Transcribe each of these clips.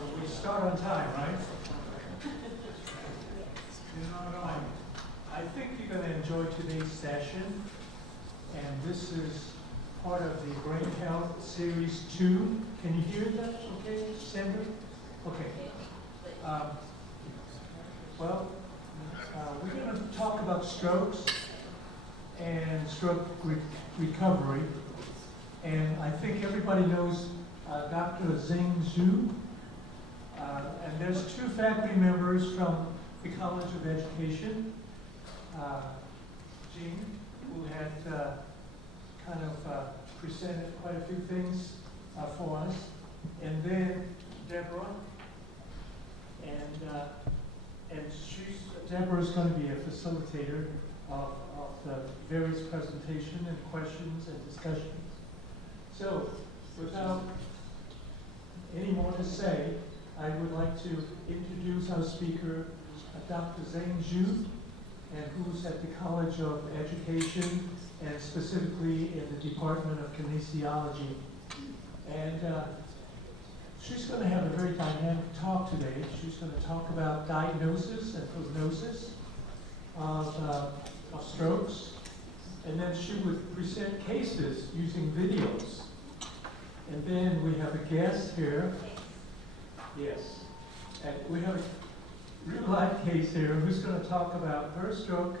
We start on time, right? I think you're going to enjoy today's session, and this is part of the Brain Health Series 2. Can you hear that okay, Sandra? Okay. We're going to talk about strokes and stroke recovery, and I think everybody knows Dr. Zheng Zhu, and there's two faculty members from the College of Education, Jean, who had kind of presented quite a few things for us, and then Deborah, and Deborah's going to be a facilitator of the various presentation and questions and discussions. So, without any more to say, I would like to introduce our speaker, Dr. Zheng Zhu, and who's at the College of Education and specifically in the Department of Kinesiology. And she's going to have a very dynamic talk today. She's going to talk about diagnosis and prognosis of strokes, and then she would present cases using videos. And then we have a guest here. Yes. And we have a real life case here who's going to talk about her stroke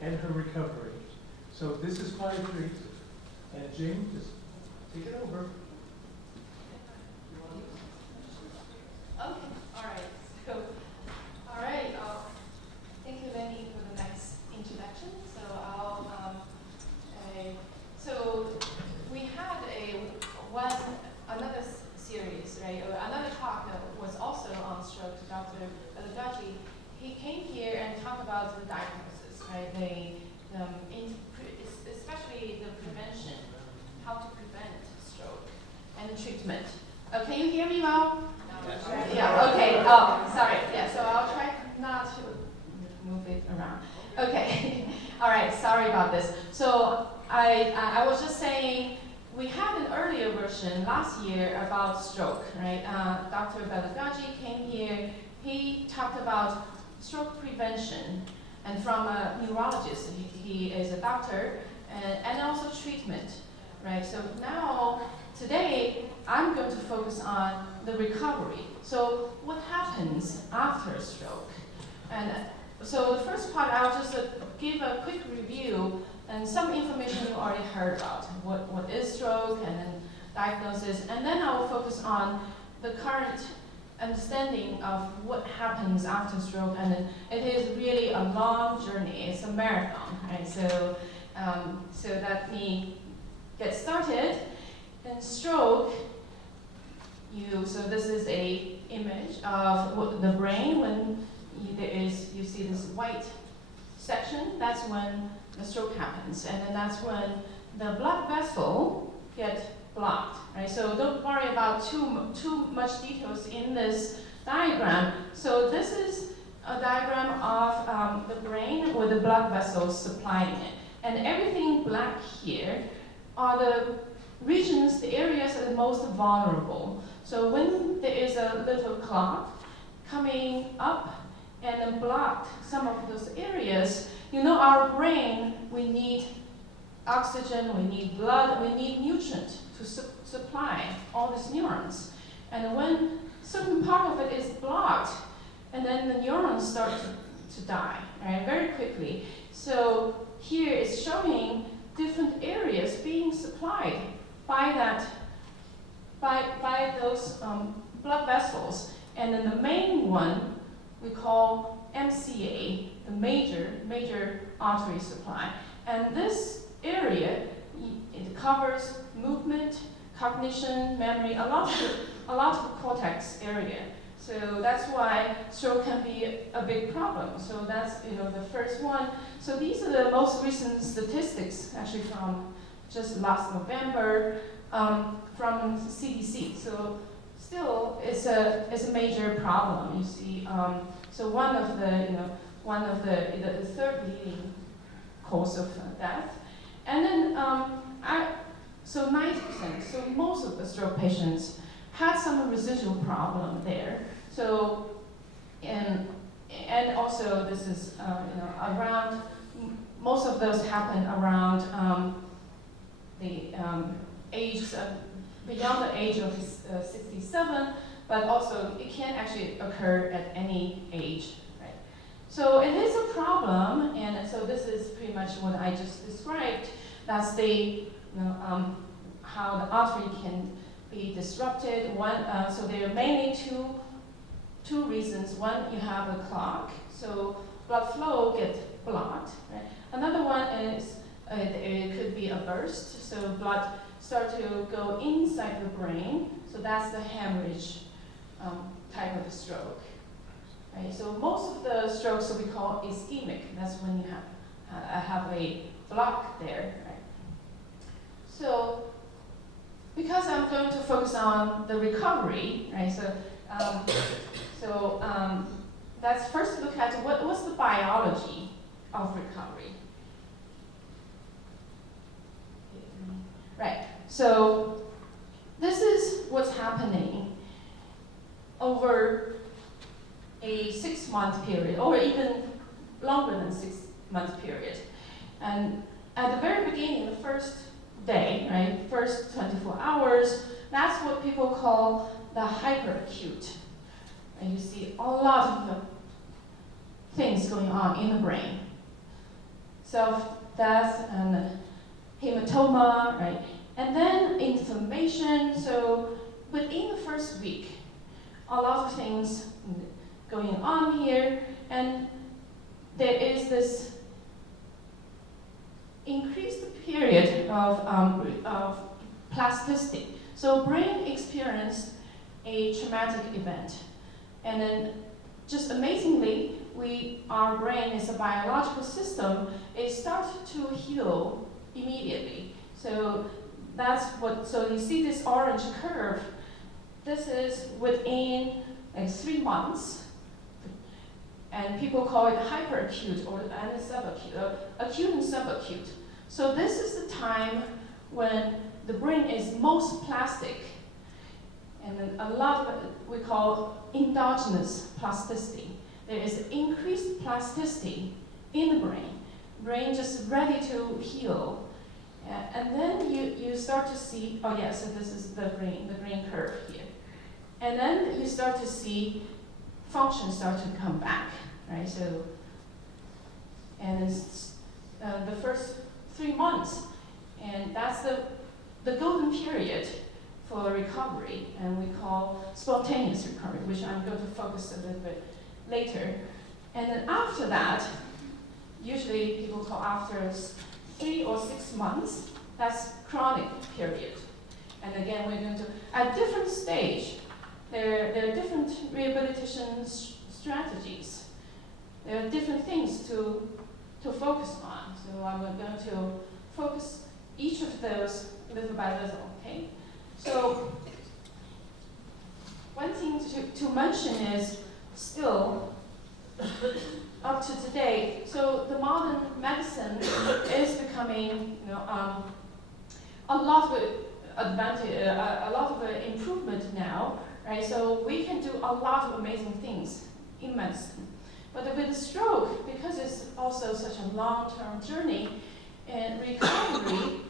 and her recovery. So this is quite a treat. And Jane, just take it over. Okay, all right. So, all right. Thank you, Lenny, for the nice introduction. So we had another series, right? Or another talk that was also on stroke. Dr. Belagaji, he came here and talked about the diagnosis, right? Especially the prevention, how to prevent stroke, and the treatment. Can you hear me well? Yeah, okay. Oh, sorry. Yeah, so I'll try not to move it around. Okay. All right, sorry about this. So I was just saying, we had an earlier version last year about stroke, right? Dr. Belagaji came here. He talked about stroke prevention, and from a neurologist, he is a doctor, and also treatment, right? So now, today, I'm going to focus on the recovery. So what happens after stroke? And so the first part, I'll just give a quick review and some information you already heard about. What is stroke, and then diagnosis, and then I will focus on the current understanding of what happens after stroke, and then it is really a long journey. It's a marathon, right? So let me get started. In stroke, so this is a image of the brain when you see this white section. That's when the stroke happens, and then that's when the blood vessel gets blocked, right? So don't worry about too much details in this diagram. So this is a diagram of the brain with the blood vessels supplying it, and everything black here are the regions, the areas that are the most vulnerable. So when there is a little clot coming up and then blocked some of those areas, our brain, we need oxygen, we need blood, we need nutrient to supply all these neurons. And when certain part of it is blocked, and then the neurons start to die, right, very quickly. So here it's showing different areas being supplied by those blood vessels, and then the main one we call MCA, the major artery supply. And this area, it covers movement, cognition, memory, a lot of cortex area. So that's why stroke can be a big problem. So that's the first one. So these are the most recent statistics, actually from just last November, from CDC. So still, it's a major problem. You see, so one of the third leading cause of death, and then so 90%. So most of the stroke patients had some residual problem there. So, and also this is around, most of those happen around the age beyond the age of 67, but also it can actually occur at any age, right? So it is a problem, and so this is pretty much what I just described. That's the how the artery can be disrupted. One, so there are mainly two reasons. One, you have a clog, so blood flow gets blocked. Right? Another one is it could be a burst, so blood start to go inside the brain. So that's the hemorrhage type of stroke. Right? So most of the strokes that we call ischemic. That's when you have a block there. Right? So because I'm going to focus on the recovery, right? So let's first look at what's the biology of recovery. Right. So this is what's happening over a 6-month period, or even longer than 6-month period. And at the very beginning, the first day, right, first 24 hours, that's what people call the hyperacute. And you see a lot of things going on in the brain. Self-death and hematoma, right? And then inflammation. So within the first week, a lot of things going on here, and there is this increased period of plasticity. So brain experienced a traumatic event, and then just amazingly, our brain is a biological system. It starts to heal immediately. So that's what. So you see this orange curve. This is within like 3 months, and people call it hyperacute or and subacute, acute and subacute. So this is the time when the brain is most plastic, and then a lot of it we call endogenous plasticity. There is increased plasticity in the brain. Brain just ready to heal. And then you start to see, oh yeah, so this is the green curve here. And then you start to see function start to come back, right? So, and it's the first 3 months, and that's the golden period for recovery, and we call spontaneous recovery, which I'm going to focus a little bit later. And then after that, usually people call after 3 or 6 months, that's chronic period. And again, we're going to, at different stage, there are different rehabilitation strategies. There are different things to focus on. So I'm going to focus each of those little by little, okay? So one thing to mention is still up to today. So the modern medicine is becoming, a lot of advantage, a lot of improvement now, right? So we can do a lot of amazing things in medicine. But with the stroke, because it's also such a long-term journey, and recovery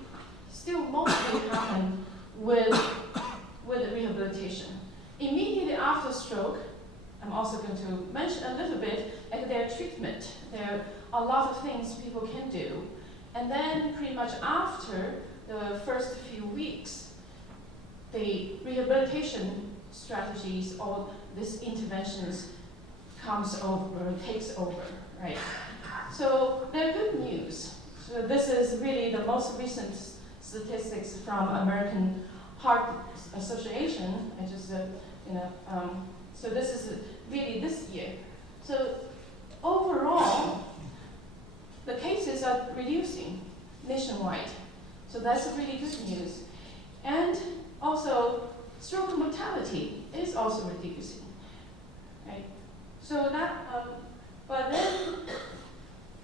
still mostly happen with rehabilitation. Immediately after stroke, I'm also going to mention a little bit, like their treatment. There are a lot of things people can do. And then pretty much after the first few weeks, the rehabilitation strategies or these interventions takes over, right? So they're good news. So this is really the most recent statistics from American Heart Association. I just, so this is really this year. So overall, the cases are reducing nationwide. So that's really good news. And also, stroke mortality is also reducing, right? So that, but then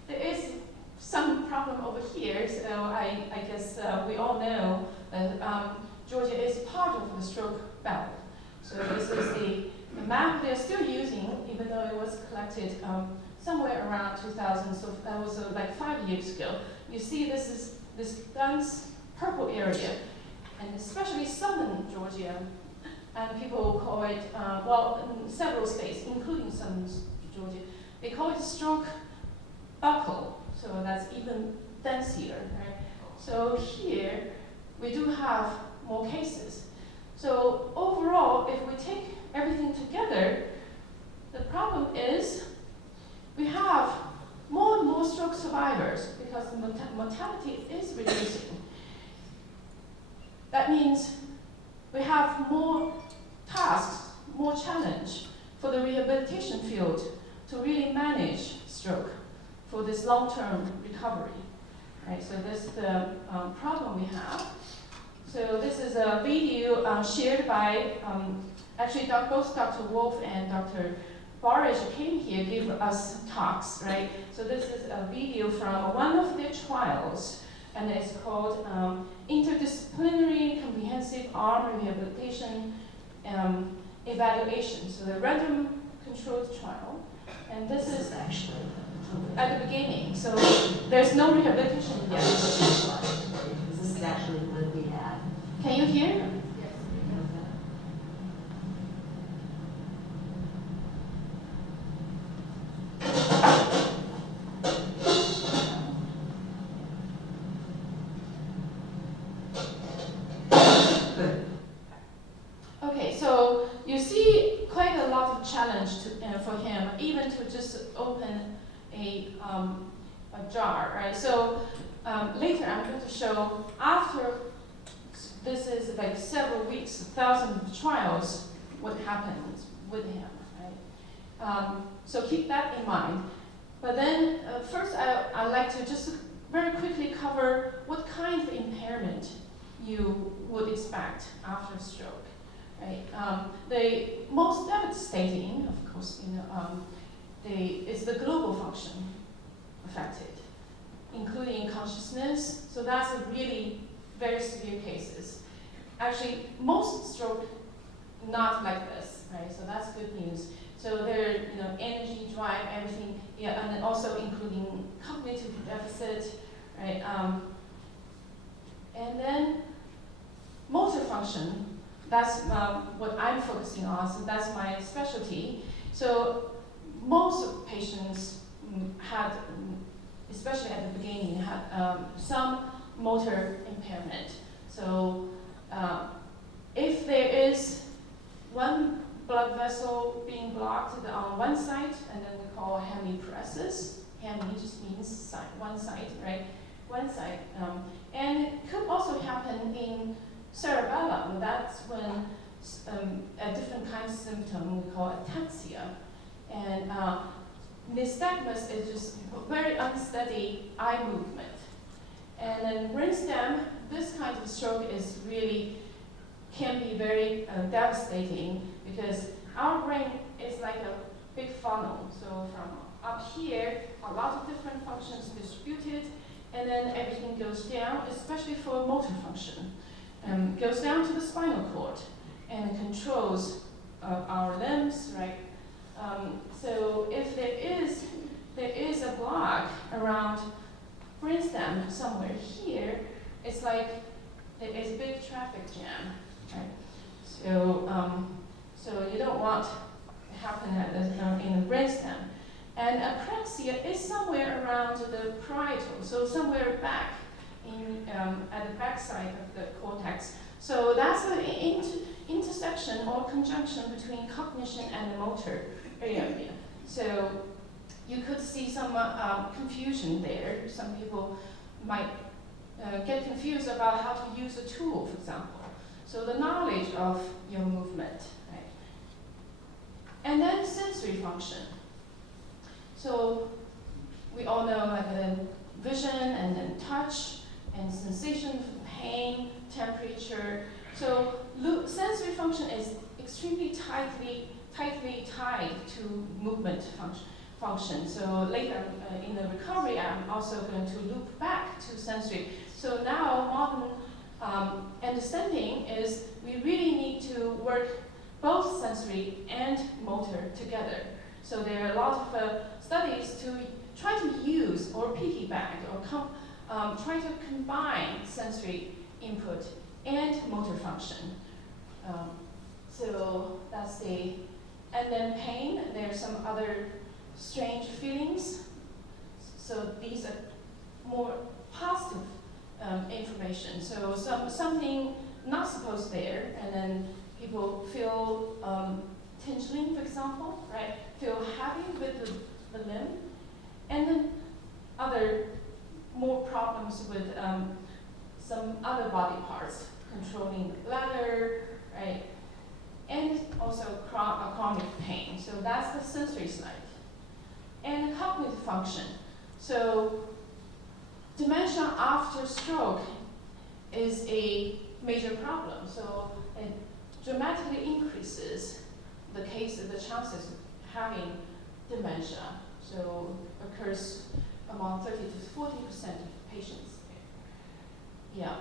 there is some problem over here. So I guess we all know that Georgia is part of the stroke belt. they're still using, even though it was collected somewhere around 2000, so that was like 5 years ago. You see this is this dense purple area, and especially southern Georgia, and people call it, well, in several states, including southern Georgia, they call it stroke buckle, so that's even denser, right? So here, we do have more cases. So overall, if we take everything together, the problem is we have more and more stroke survivors because the mortality is reducing. That means we have more tasks, more challenge for the rehabilitation field to really manage stroke for this long-term recovery. Right, so this is the problem we have. So this is a video shared by, actually both Dr. Wolf and Dr. Barish came here, gave us talks, right? So this is a video from one of their trials, and it's called Interdisciplinary Comprehensive Arm Rehabilitation Evaluation. So the random controlled trial, and this is actually at the beginning. So there's no rehabilitation yet. This is actually what we had. Can you hear? Okay, so you see quite a lot of challenge for him, even to just open a jar, right? So later I'm going to show after this is like several weeks, thousands of trials, what happened with him, right? So keep that in mind. But then first I'd like to just very quickly cover what kind of impairment you would expect after stroke, right? The most devastating, of course, is the global function affected, including consciousness. So that's a really very severe cases. Actually, most stroke not like this, right? So that's good news. So there, energy, drive, everything, yeah, and then also including cognitive deficit, right? And then motor function. That's what I'm focusing on. So that's my specialty. So most patients had, especially at the beginning, had some motor impairment. So if there is one blood vessel being blocked on one side, and then we call hemiparesis. Hemi just means side, one side, right? One side. And it could also happen in cerebellum. That's when a different kind of symptom we call ataxia. And nystagmus is just very unsteady eye movement. And then brainstem, this kind of stroke is really, can be very devastating because our brain is like a big funnel. So from up here, a lot of different functions distributed, and then everything goes down, especially for motor function. Goes down to the spinal cord and controls our limbs, right? So if there is a block around brainstem somewhere here, it's like there is a big traffic jam, right? So you don't want to happen at in the brainstem. And apraxia is somewhere around the parietal, so somewhere back at the back side of the cortex. So that's an intersection or conjunction between cognition and the motor area. So you could see some confusion there. Some people might get confused about how to use a tool, for example. So the knowledge of your movement, right? And then sensory function. So we all know like the vision and then touch and sensation, pain, temperature. So sensory function is extremely tightly tied to movement function. So later in the recovery, I'm also going to loop back to sensory. So now modern understanding is we really need to work both sensory and motor together. So there are a lot of studies to try to use or piggyback or try to combine sensory input and motor function. So that's and then pain, there are some other strange feelings. So these are more positive information. So something not supposed there, and then people feel tingling, for example, right? Feel happy with the limb. And then other more problems with some other body parts, controlling the bladder, right? And also chronic pain. So that's the sensory side. And cognitive function. So dementia after stroke is a major problem. So it dramatically increases the chances of having dementia. So occurs among 30 to 40% of patients. Yeah,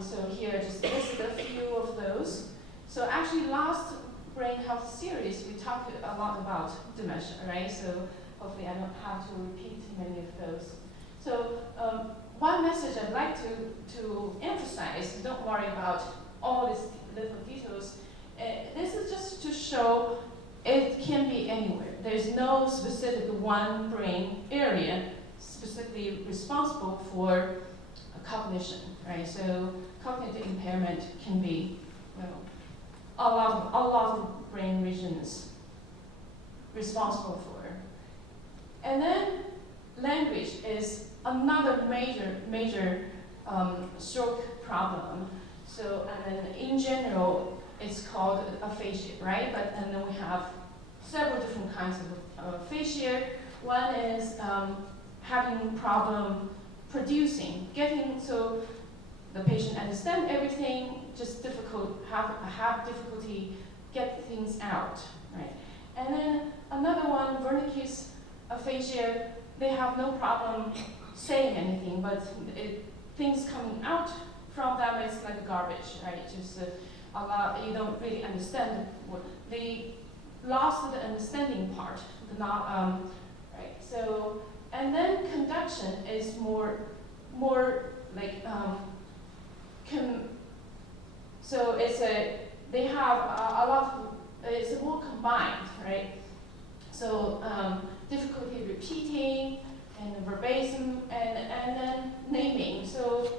so here just list a few of those. So actually last Brain Health series, we talked a lot about dementia, right? So hopefully I don't have to repeat many of those. So one message I'd like to emphasize, don't worry about all these little details. This is just to show it can be anywhere. There's no specific one brain area specifically responsible for cognition, right? So cognitive impairment can be, a lot of brain regions responsible for. And then language is another major stroke problem. So, and then in general, it's called aphasia, right? And then we have several different kinds of aphasia. One is having problem producing, so the patient understand everything, just have difficulty get things out, right? And then another one, Wernicke's aphasia, they have no problem saying anything, but things coming out from them is like garbage, right? Just you don't really understand what they lost the understanding part, right? So, and then conduction is more like so they have a lot of, it's more combined, right? So difficulty repeating and verbatim and then naming. So,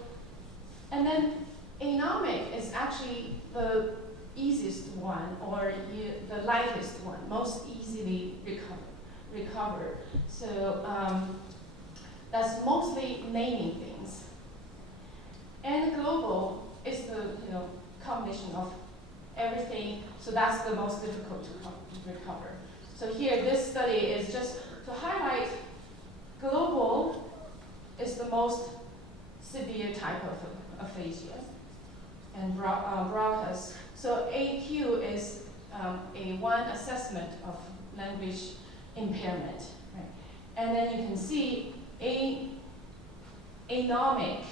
and then anomic is actually the easiest one, or the lightest one, most easily recover. So that's mostly naming things. And global is the combination of everything. So that's the most difficult to recover. So here, this study is just to highlight global is the most severe type of aphasia, and Broca's. So AQ is one assessment of language impairment, right? And then you can see anomic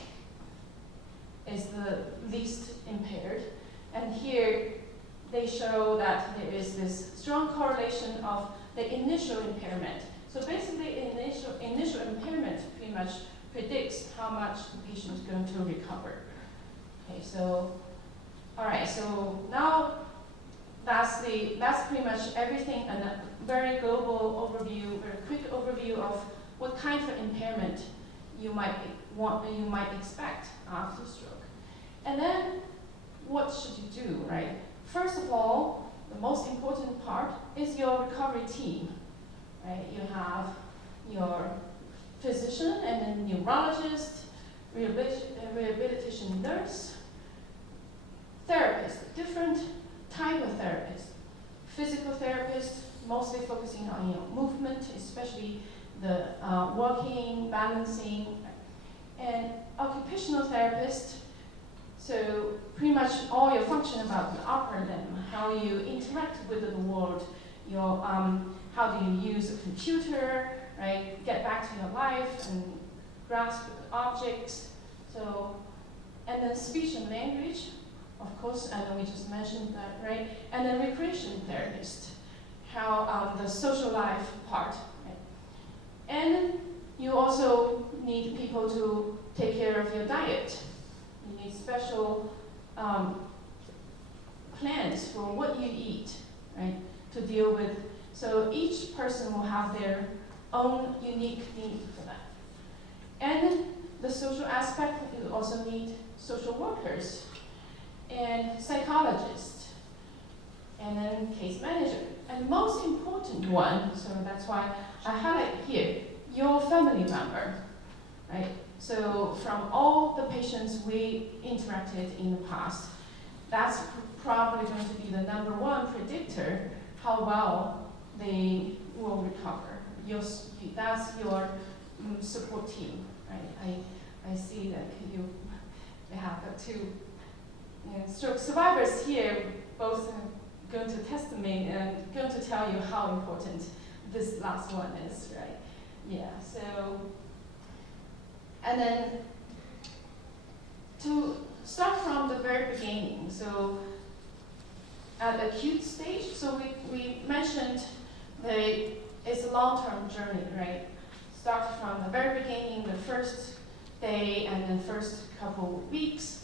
is the least impaired, and here they show that there is this strong correlation of the initial impairment. So basically, initial impairment pretty much predicts how much the patient is going to recover. Okay, so all right, so now that's pretty much everything, and a very global overview, very quick overview of what kind of impairment you might expect after stroke. And then what should you do, right? First of all, the most important part is your recovery team, right? You have your physician and then neurologist, rehabilitation nurse, therapist, different type of therapist. Physical therapist, mostly focusing on movement, especially the walking, balancing, and occupational therapist. So pretty much all your function about the upper limb, how you interact with the world, how do you use a computer, right? Get back to your life and grasp objects. So, and then speech and language, of course, and we just mentioned that, right? And then recreation therapist, how the social life part, right? And you also need people to take care of your diet. You need special plans for what you eat, right? To deal with. So each person will have their own unique need for that. And the social aspect, you also need social workers and psychologists, and then case manager. And most important one, so that's why I highlight here, your family member, right? So from all the patients we interacted in the past, that's probably going to be the #1 predictor how well they will recover. That's your support team, right? I see that you have the two stroke survivors here, both going to testimony and going to tell you how important this last one is, right? Yeah, so, and then to start from the very beginning, so at the acute stage, so we mentioned it's a long-term journey, right? Start from the very beginning, the first day and then first couple weeks,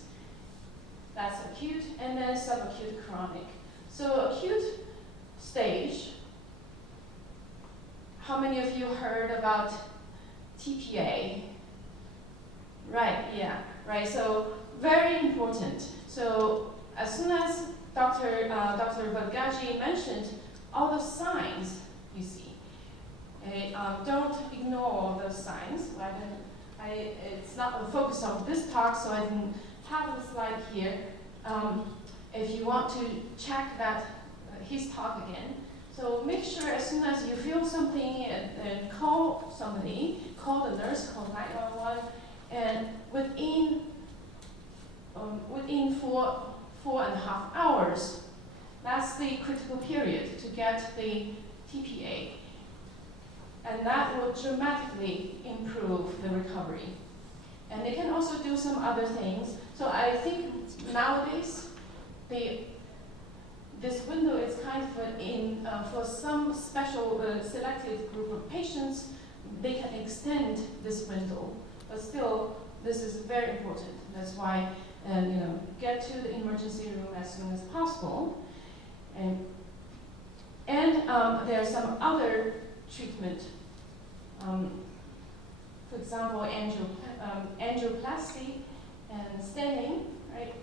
that's acute, and then subacute chronic. So acute stage, how many of you heard about TPA? Right, yeah, right, so very important. So as soon as Dr. Badgaji mentioned all the signs you see, don't ignore all those signs. It's not the focus of this talk, so I didn't have the slide here. If you want to check that his talk again, so make sure as soon as you feel something, and call somebody, call the nurse, call 911, and within 4.5 hours, that's the critical period to get the TPA. And that will dramatically improve the recovery. And they can also do some other things. So I think nowadays, this window is kind of for some special selected group of patients, they can extend this window. But still, this is very important. That's why, get to the emergency room as soon as possible. And there are some other treatment. For example, angioplasty and stenting, right?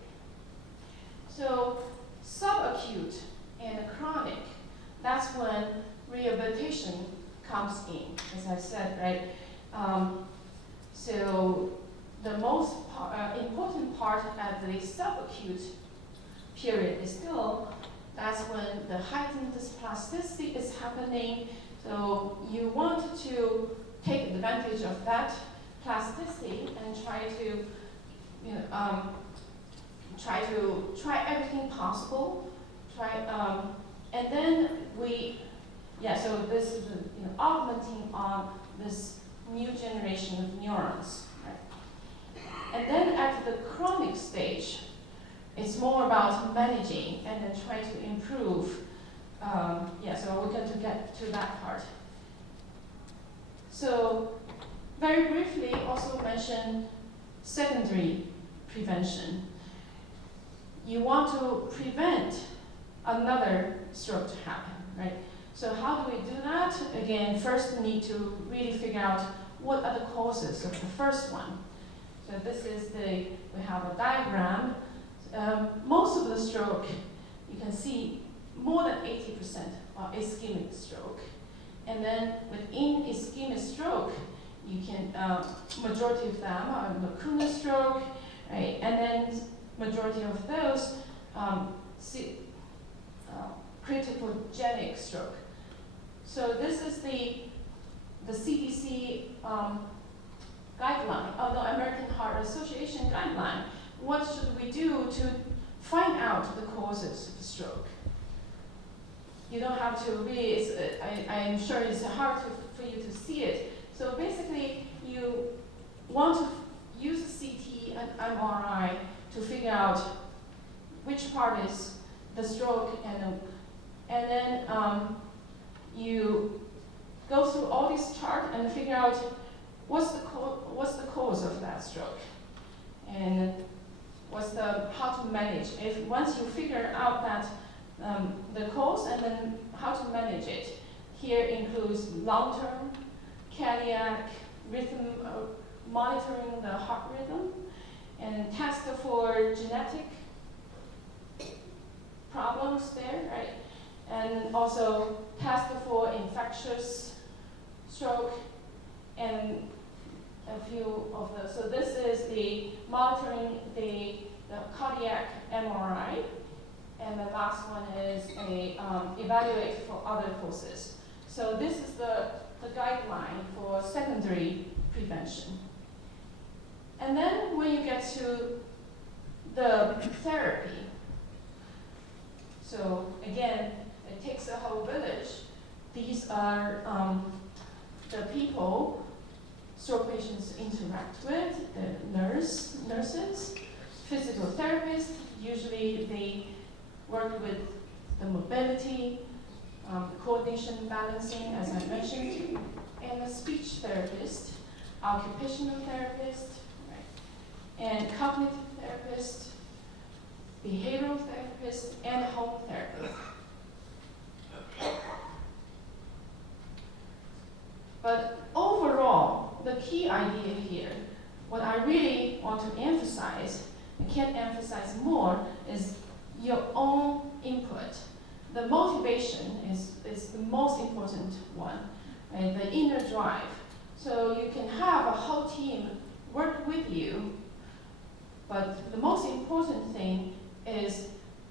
So subacute and chronic, that's when rehabilitation comes in, as I said, right? So the most important part at the subacute period is still, that's when the heightened dysplasticity is happening. So you want to take advantage of that plasticity and try everything possible. And then so this is augmenting on this new generation of neurons, right? And then at the chronic stage, it's more about managing and then try to improve. So we're going to get to that part. So very briefly, also mention secondary prevention. You want to prevent another stroke to happen, right? So how do we do that? Again, first we need to really figure out what are the causes of the first one. So this is we have a diagram. Most of the stroke, you can see more than 80% are ischemic stroke. And then within ischemic stroke, you can, majority of them are lacunar stroke, right? And then majority of those, criticogenic stroke. So this is the CDC guideline, the American Heart Association guideline. What should we do to find out the causes of the stroke? You don't have to really, I'm sure it's hard for you to see it. So basically, you want to use CT and MRI to figure out which part is the stroke, and then you go through all these charts and figure out what's the cause of that stroke, and how to manage. If once you figure out that the cause and then how to manage it, here includes long-term cardiac rhythm, monitoring the heart rhythm, and test for genetic problems there, right? And also test for infectious stroke and a few of those. So this is the monitoring the cardiac MRI, and the last one is a evaluate for other causes. So this is the guideline for secondary prevention. And then when you get to the therapy, so again, it takes a whole village. These are the people stroke patients interact with, the nurses, physical therapists. Usually they work with the mobility, coordination, balancing, as I mentioned, and a speech therapist, occupational therapist, right, and cognitive therapist, behavioral therapist, and home therapist. But overall, the key idea here, what I really want to emphasize, and can't emphasize more, is your own input. The motivation is the most important one, right? The inner drive. So you can have a whole team work with you, but the most important thing is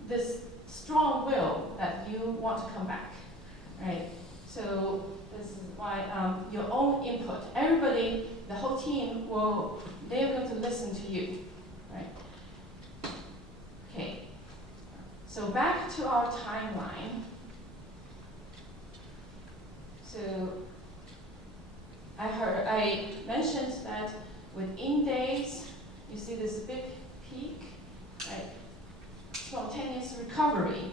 this strong will that you want to come back, right? So this is why your own input. Everybody, the whole team they're going to listen to you, right? Okay. So back to our timeline. So I mentioned that within days, you see this big peak, right? Spontaneous recovery.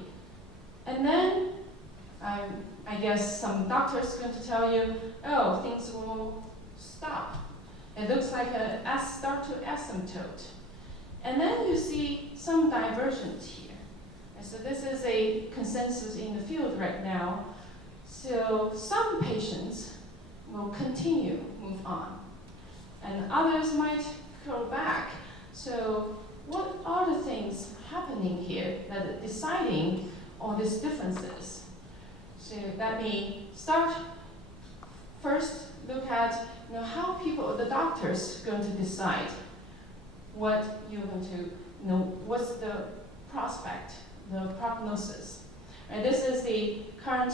And then I guess some doctors are going to tell you, oh, things will stop. It looks like a start to asymptote. And then you see some divergence here. And so this is a consensus in the field right now. So some patients will continue, move on, and others might go back. So what are the things happening here that are deciding all these differences? So let me start first, look at how the doctors going to decide what you're going to, what's the prospect, the prognosis. And this is the current,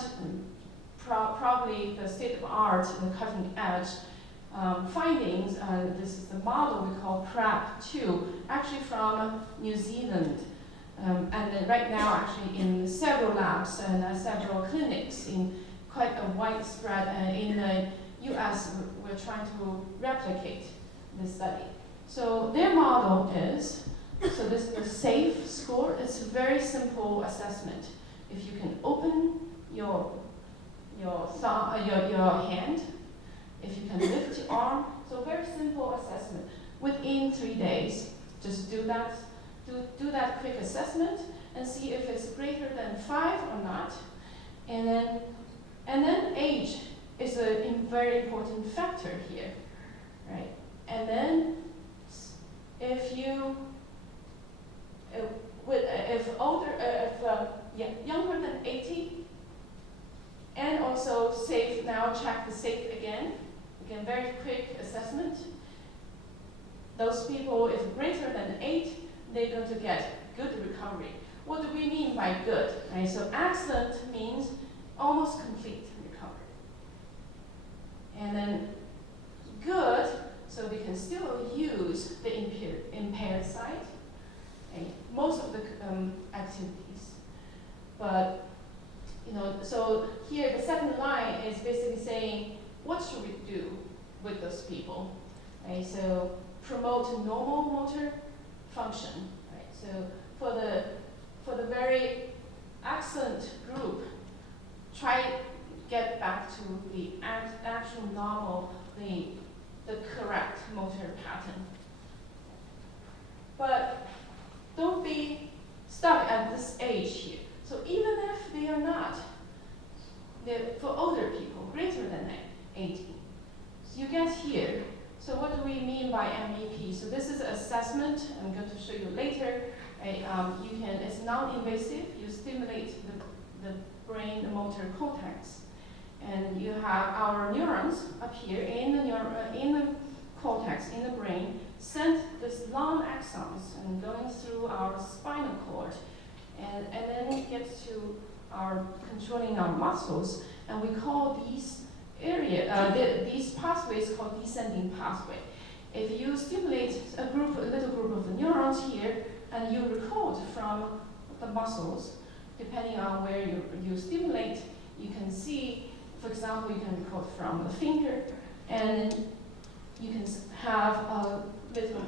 probably the state of art, the cutting edge findings. This is the model we call PrEP2, actually from New Zealand. And then right now, actually, in several labs and several clinics in quite a widespread. In the US, we're trying to replicate this study. So their model is, so this is the SAFE score. It's a very simple assessment. If you can open your hand, if you can lift your arm, so very simple assessment. Within 3 days, just do that quick assessment and see if it's greater than 5 or not. And then age is a very important factor here, right? And then if younger than 80, and also SAFE, now check the SAFE again, very quick assessment. Those people, if greater than 8, they're going to get good recovery. What do we mean by good? Right? So excellent means almost complete recovery. And then good, so we can still use the impaired side, okay, most of the activities. But, so here the second line is basically saying, what should we do with those people? Right? So promote normal motor function. Right? So for the for the very excellent group, try get back to the actual normal, the correct motor pattern. But don't be stuck at this age here. So even if they are not, for older people, greater than 18, so you get here. So what do we mean by MEP? So this is assessment. I'm going to show you later. It's non-invasive. You stimulate the brain motor cortex, and you have our neurons up here in the cortex in the brain send this long axons and going through our spinal cord, and then it gets to our controlling our muscles, and we call these these pathways called descending pathway. If you stimulate a little group of the neurons here, and you record from the muscles, depending on where you stimulate, you can see, for example, you can record from the finger, and you can have a little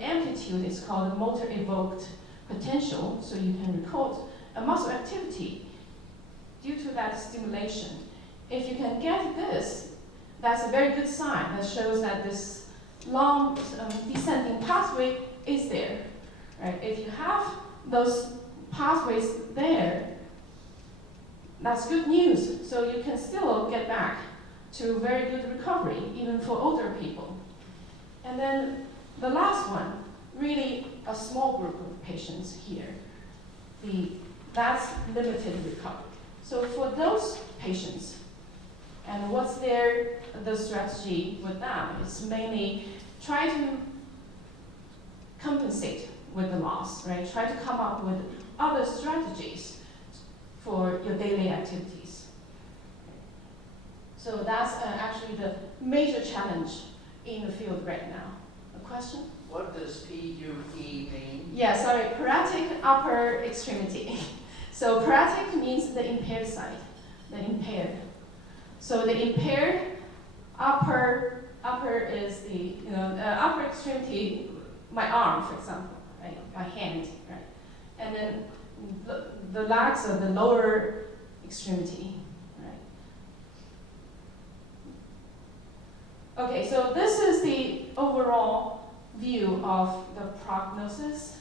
amplitude. It's called motor evoked potential, so you can record a muscle activity due to that stimulation. If you can get this, that's a very good sign. That shows that this long descending pathway is there. Right? If you have those pathways there, that's good news. So you can still get back to very good recovery, even for older people. And then the last one, really a small group of patients here. That's limited recovery. So for those patients, and what's the strategy with them? It's mainly try to compensate with the loss, right? Try to come up with other strategies for your daily activities. So that's actually the major challenge in the field right now. A question? What does PUE mean? Yeah, sorry, paretic upper extremity. So paretic means the impaired side, the impaired. So the impaired upper is the upper extremity, my arm, for example, right? My hand, right? And then the legs are the lower extremity, right? Okay, so this is the overall view of the prognosis.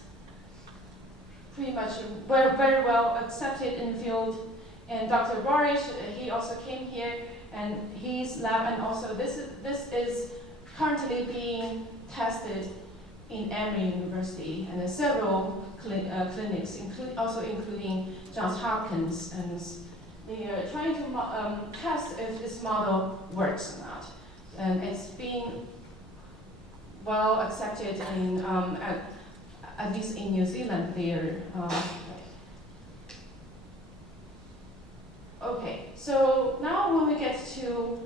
Pretty much very well accepted in the field. And Dr. Borish, he also came here, and his lab, and also this is currently being tested in Emory University, and several clinics, including Johns Hopkins, and they are trying to test if this model works or not. And it's being well accepted in at least in New Zealand. Okay, so now when we get to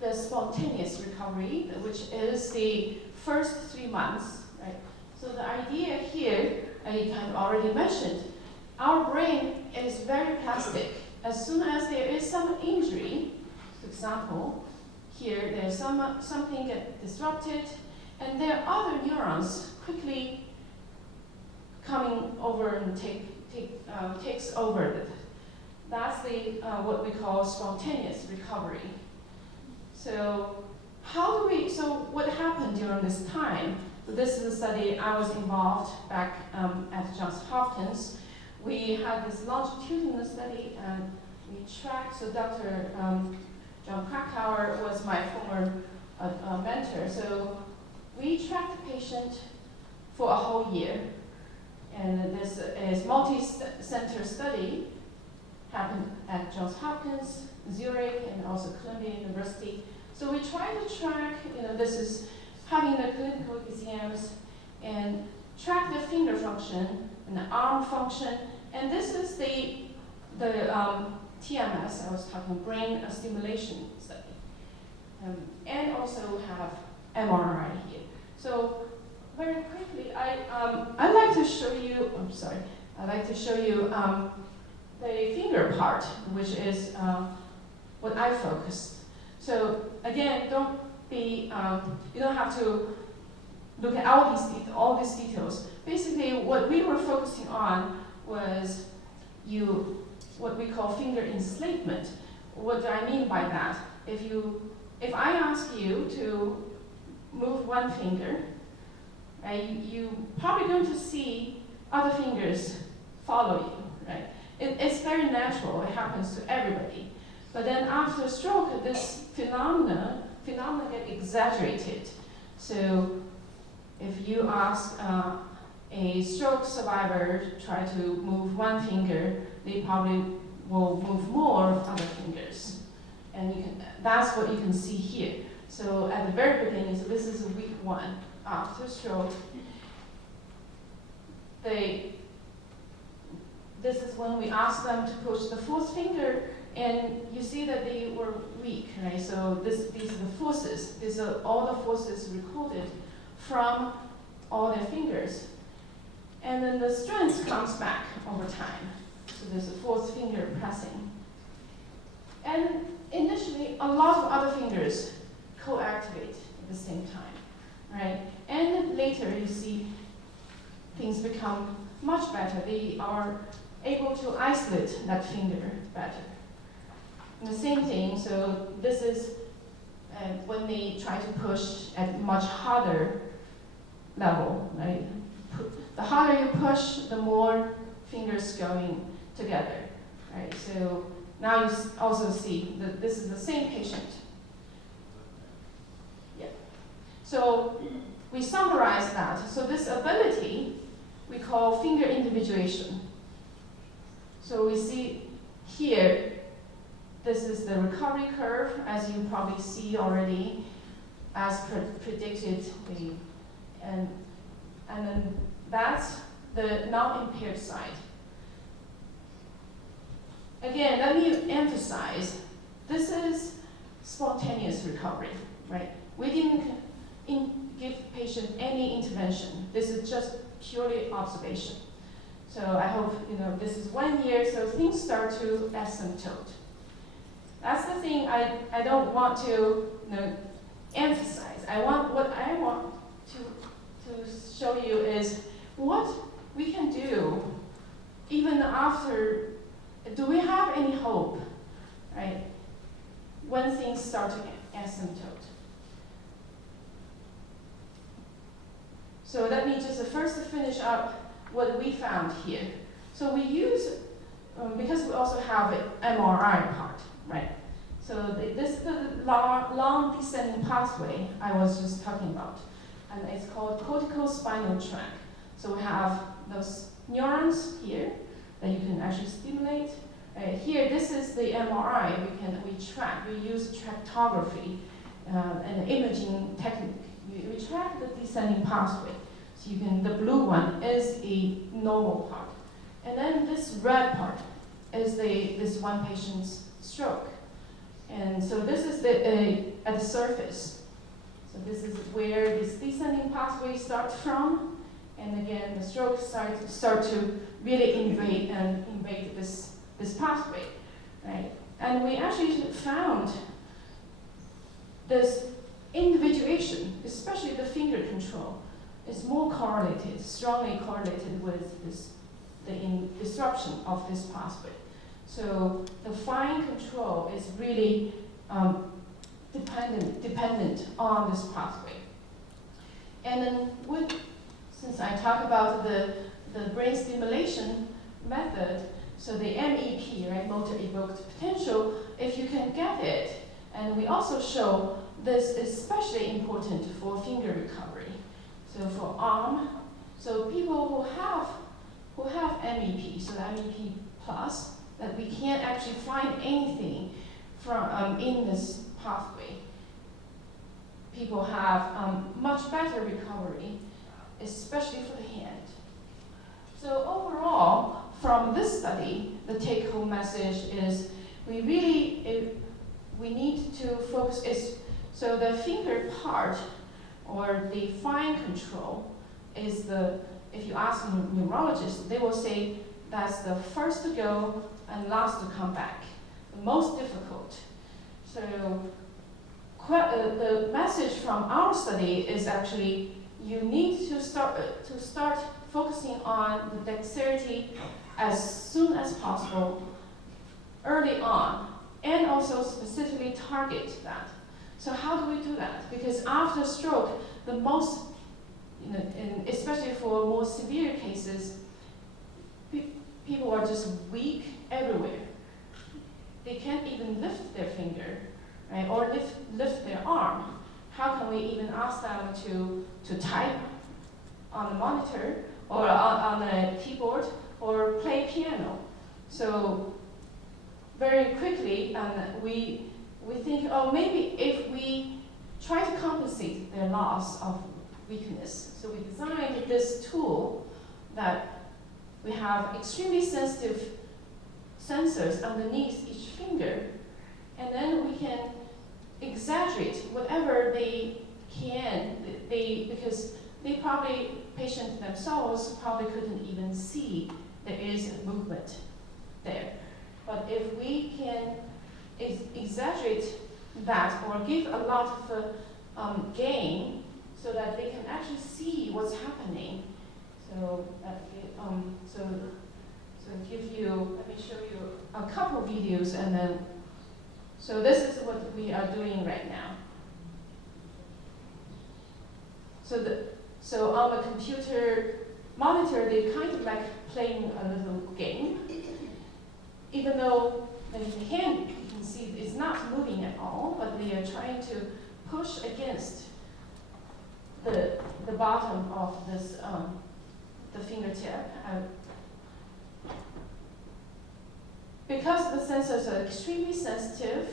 the spontaneous recovery, which is the first 3 months, right? So the idea here, I kind of already mentioned, our brain is very plastic. As soon as there is some injury, for example, here there's something get disrupted, and there are other neurons quickly coming over and takes over. That's what we call spontaneous recovery. So what happened during this time? So this is a study I was involved back at Johns Hopkins. We had this longitudinal study, and we tracked, so Dr. John Krakauer was my former mentor. So we tracked the patient for a whole year. And this is multi-center study, happened at Johns Hopkins, Zurich, and also Columbia University. So we try to track, this is having the clinical exams and track the finger function and the arm function. And this is the TMS, I was talking, brain stimulation study. And also have MRI here. So very quickly, I'd like to show you, I'd like to show you the finger part, which is what I focused. So again, you don't have to look at all these details. Basically, what we were focusing on was what we call finger enslavement. What do I mean by that? If I ask you to move one finger, right, you probably going to see other fingers follow you, right? It's very natural. It happens to everybody. But then after stroke, this phenomena get exaggerated. So if you ask a stroke survivor try to move one finger, they probably will move more of other fingers. And that's what you can see here. So at the very beginning, so this is week 1 after stroke. This is when we asked them to push the 4th finger, and you see that they were weak, right? So these are the forces. These are all the forces recorded from all their fingers. And then the strength comes back over time. So there's a 4th finger pressing. And initially, a lot of other fingers co-activate at the same time, right? And then later, you see things become much better. They are able to isolate that finger better. And the same thing, so this is when they try to push at much harder level, right? The harder you push, the more fingers going together, right? So now you also see that this is the same patient. Yeah. So we summarize that. So this ability we call finger individuation. So we see here, this is the recovery curve, as you probably see already, as predicted. And then that's the non-impaired side. Again, let me emphasize, this is spontaneous recovery, right? We didn't give patient any intervention. This is just purely observation. So I hope, this is 1 year, so things start to asymptote. That's the thing I don't want to emphasize. What I want to show you is what we can do even after. Do we have any hope, right, when things start to asymptote? So let me just first finish up what we found here. So we use, because we also have an MRI part, right? So this is the long descending pathway I was just talking about. And it's called corticospinal tract. So we have those neurons here that you can actually stimulate. Here, this is the MRI. We track. We use tractography, an imaging technique. We track the descending pathway. So the blue one is a normal part, and then this red part is this one patient's stroke. And so this is at the surface. So this is where this descending pathway starts from, and again the strokes start to really invade this pathway, right? And we actually found this individuation, especially the finger control, is more correlated, strongly correlated with the disruption of this pathway. So the fine control is really dependent on this pathway. And then since I talk about the brain stimulation method, so the MEP, right, motor evoked potential, if you can get it, and we also show this is especially important for finger recovery. So for arm, so people who have MEP, so the MEP plus, that we can't actually find anything from in this pathway. People have much better recovery, especially for the hand. So overall, from this study, the take-home message is we need to focus. So the finger part, or the fine control, is if you ask neurologists, they will say that's the first to go and last to come back, the most difficult. So the message from our study is actually you need to start focusing on the dexterity as soon as possible, early on, and also specifically target that. So how do we do that? Because after stroke, the most, and especially for more severe cases, people are just weak everywhere. They can't even lift their finger, right, or lift their arm. How can we even ask them to type on the monitor or on a keyboard or play piano? So very quickly, we think, oh, maybe if we try to compensate their loss of weakness. So we designed this tool that we have extremely sensitive sensors underneath each finger, and then we can exaggerate whatever they can, because patients themselves probably couldn't even see there is movement there. But if we can exaggerate that or give a lot of gain so that they can actually see what's happening, so give you, let me show you a couple videos, and then, so this is what we are doing right now. So on the computer monitor, they kind of like playing a little game, even though the hand, you can see, is not moving at all, but they are trying to push against the bottom of this, the fingertip. Because the sensors are extremely sensitive,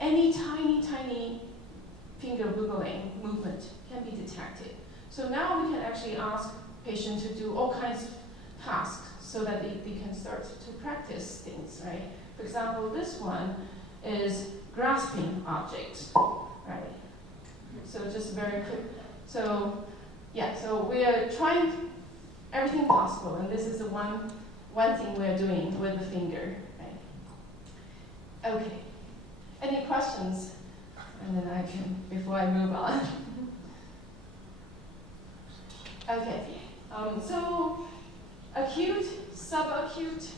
any tiny finger wiggling movement can be detected. So now we can actually ask patients to do all kinds of tasks so that they can start to practice things, right? For example, this one is grasping objects, right? So just very quick. So yeah, so we are trying everything possible, and this is the one thing we're doing with the finger, right? Okay. Any questions? And then I can, before I move on. Okay. So acute, subacute,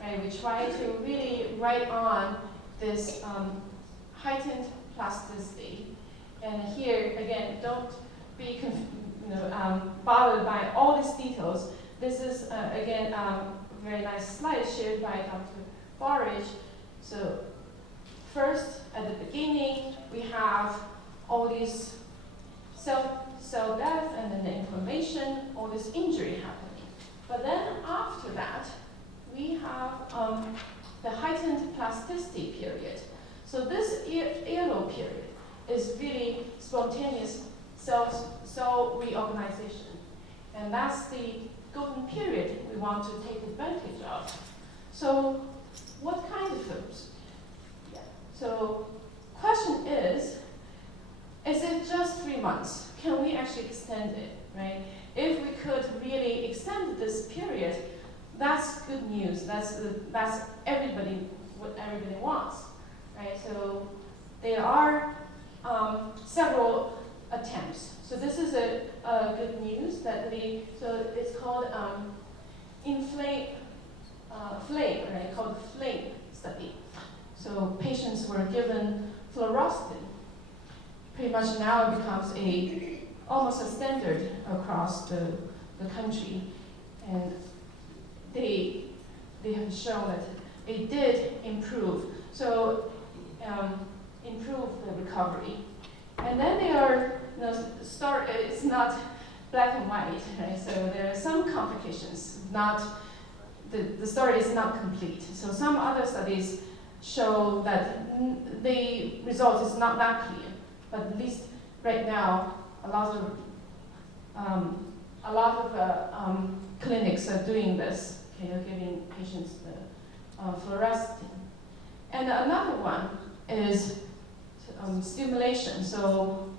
right? We try to really write on this heightened plasticity. And here again, don't be bothered by all these details. This is again a very nice slide shared by Dr. Burridge. So first, at the beginning, we have all these cell death and then the inflammation, all this injury happening. But then after that, we have the heightened plasticity period. So this yellow period is really spontaneous cell reorganization. And that's the golden period we want to take advantage of. So what kind of foods? Yeah. So question is it just 3 months? Can we actually extend it, right? If we could really extend this period, that's good news. That's everybody, what everybody wants, right? So there are several attempts. So this is a good news that so it's called FLAME, right? Called FLAME study. So patients were given fluorescein. Pretty much now it becomes almost a standard across the country, and they have shown that it did improve. So improve the recovery, and then they are it's not black and white, right? So there are some complications. The story is not complete. So some other studies show that the result is not that clear. But at least right now, a lot of clinics are doing this. Okay, they're giving patients the fluorescein. And another one is stimulation. So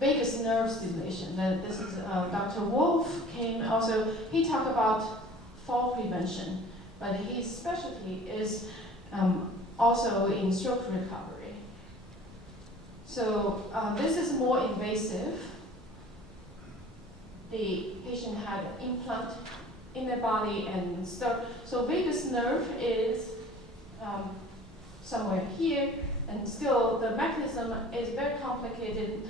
vagus nerve stimulation. This is Dr. Wolf came also. He talked about fall prevention, but his specialty is also in stroke recovery. So this is more invasive, the patient had an implant in their body, and so vagus nerve is somewhere here, and still the mechanism is very complicated.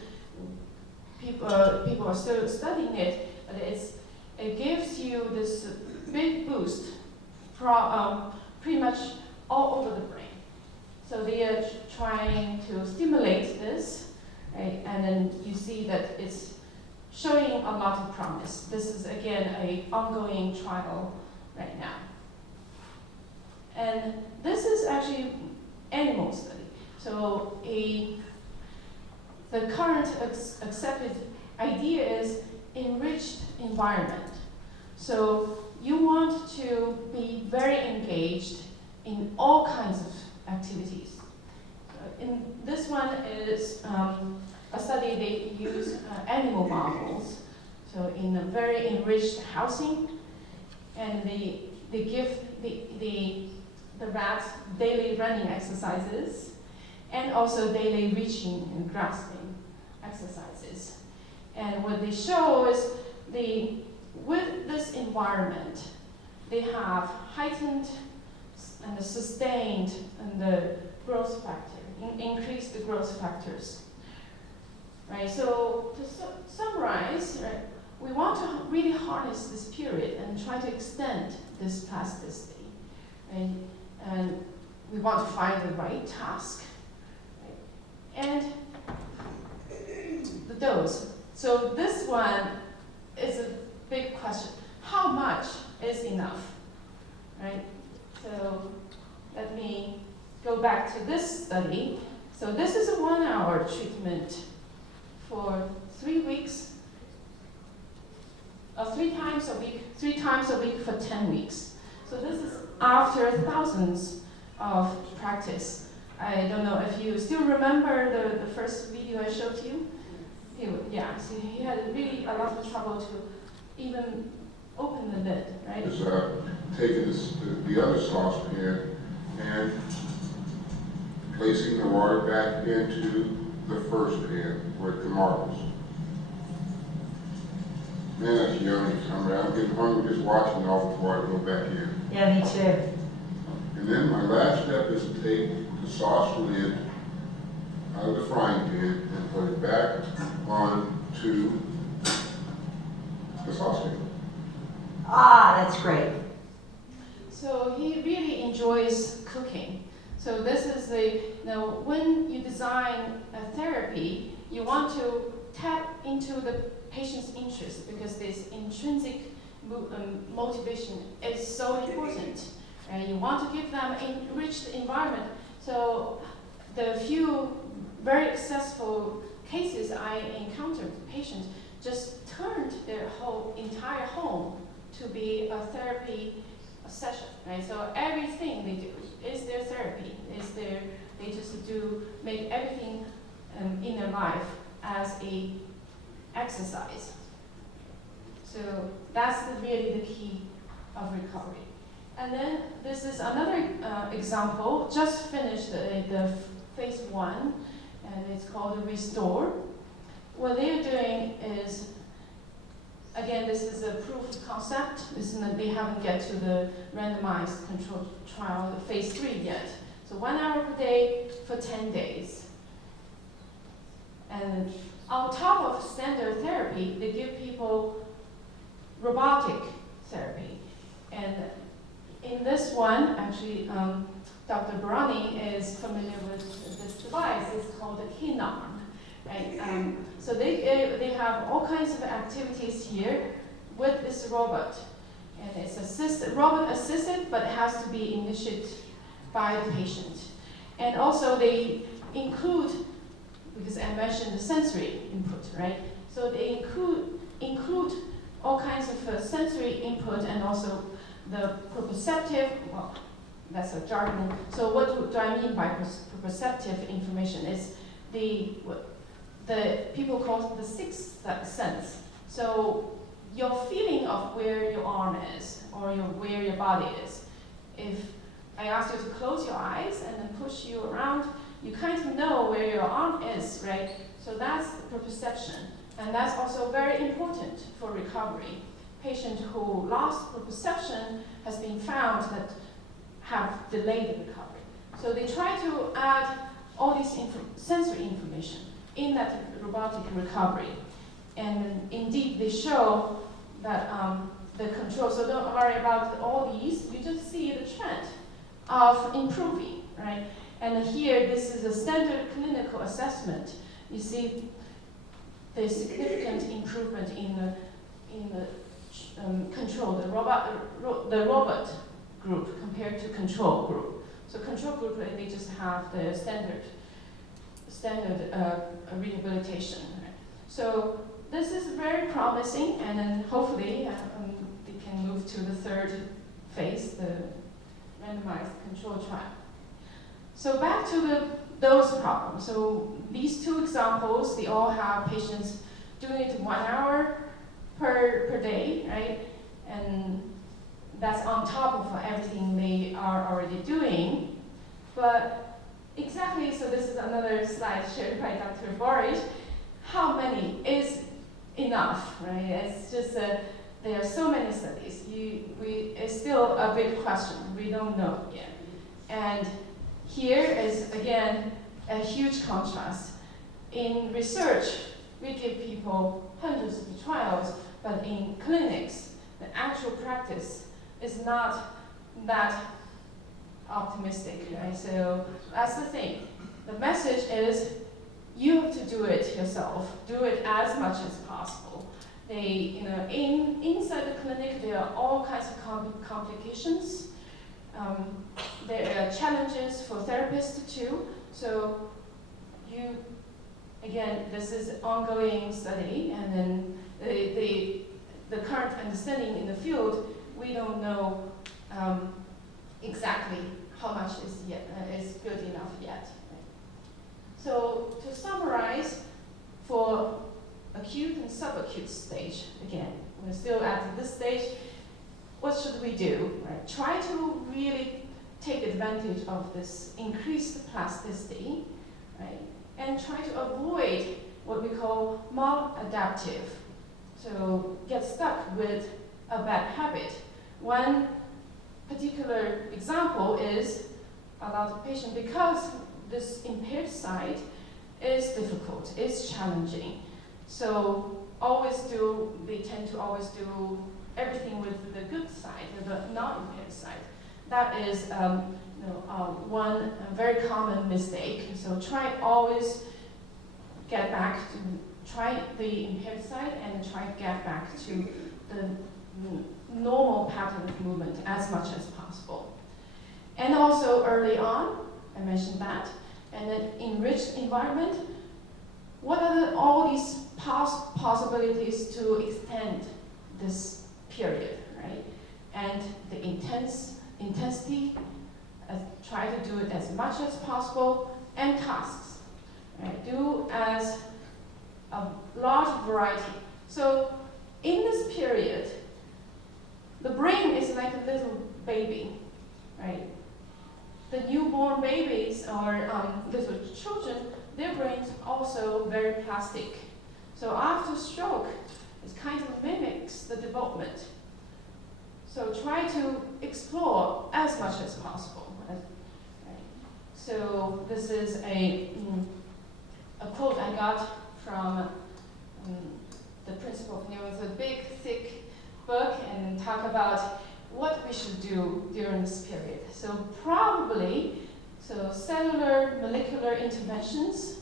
People are still studying it, but it gives you this big boost from pretty much all over the brain. So they are trying to stimulate this, right? And then you see that it's showing a lot of promise. This is again an ongoing trial right now. And this is actually animal study. So the current accepted idea is enriched environment. So you want to be very engaged in all kinds of activities. In this one is a study they use animal models. So in a very enriched housing, and they give the rats daily running exercises and also daily reaching and grasping exercises. And what they show is with this environment, they have heightened and sustained and the growth factor, increased the growth factors. Right, so to summarize, right, we want to really harness this period and try to extend this plasticity. Right? And we want to find the right task. Right? And the dose. So this one is a big question. How much is enough? Right? So let me go back to this study. So this is a 1-hour treatment for 3 weeks, 3 times a week for 10 weeks. So this is after thousands of practice. I don't know if you still remember the first video I showed you. So he had really a lot of trouble to even open the lid, right? Is taking the other saucepan and placing the water back into the first pan with the marbles. Man, that's yummy. I'm getting hungry just watching all the water go back in. Yeah, me too. And then my last step is to take the sauce lid out of the frying pan and put it back onto the saucepan. Ah, that's great. So he really enjoys cooking. So this is when you design a therapy, you want to tap into the patient's interest because this intrinsic motivation is so important. And you want to give them an enriched environment. So the few very successful cases I encountered, patients just turned their whole entire home to be a therapy session, right? So everything they do is their therapy, they just make everything in their life as a exercise. So that's really the key of recovery. And then this is another example, just finished the phase 1, and it's called Restore. What they're doing is, again, this is a proof of concept. They haven't get to the randomized controlled trial, phase 3 yet. So 1 hour per day for 10 days. And on top of standard therapy, they give people robotic therapy. And in this one, actually, Dr. Barani is familiar with this device. It's called the Kinarm. Right? So they have all kinds of activities here with this robot. And it's robot assisted, but it has to be initiated by the patient. And also they include, because I mentioned the sensory input, right? So they include all kinds of sensory input and also the proprioceptive, well, that's a jargon. So what do I mean by proprioceptive information? Is the people call it the sixth sense. So your feeling of where your arm is or where your body is. If I ask you to close your eyes and then push you around, you kind of know where your arm is, right? So that's the proprioception. And that's also very important for recovery. Patient who lost the perception has been found that have delayed the recovery. So they try to add all this sensory information in that robotic recovery. And indeed, they show that the control, so don't worry about all these, you just see the trend of improving, right? And here, this is a standard clinical assessment. You see the significant improvement in the control, the robot group compared to control group. So control group, they just have the standard rehabilitation. Right? So this is very promising, and then hopefully they can move to the third phase, the randomized control trial. So back to those problems. So these two examples, they all have patients doing it 1 hour per day, right? And that's on top of everything they are already doing. But exactly, so this is another slide shared by Dr. Borish. How many is enough, right? It's just there are so many studies. It's still a big question. We don't know yet. And here is, again, a huge contrast. In research, we give people hundreds of trials, but in clinics, the actual practice is not that optimistic, right? So that's the thing. The message is you have to do it yourself. Do it as much as possible. Inside the clinic, there are all kinds of complications. There are challenges for therapists too. So again, this is an ongoing study, and then the current understanding in the field, we don't know exactly how much is good enough yet. Right? So to summarize, for acute and subacute stage, again, we're still at this stage, what should we do? Right? Try to really take advantage of this increased plasticity, right? And try to avoid what we call maladaptive. So get stuck with a bad habit. One particular example is allow the patient, because this impaired sight is difficult, is challenging. So they tend to always do everything with the good side, the non-impaired side. That is one very common mistake. So always get back to, try the impaired side and try to get back to the normal pattern of movement as much as possible. And also early on, I mentioned that, and an enriched environment, what are all these possibilities to extend this period, right? And the intensity, try to do it as much as possible, and tasks, right? Do as a large variety. So in this period, the brain is like a little baby, right? The newborn babies or little children, their brains also very plastic. So after stroke, it kind of mimics the development. So try to explore as much as possible. Right? So this is a quote I got from the Principle of Neurons, a big, thick book, and talk about what we should do during this period. So probably, cellular, molecular interventions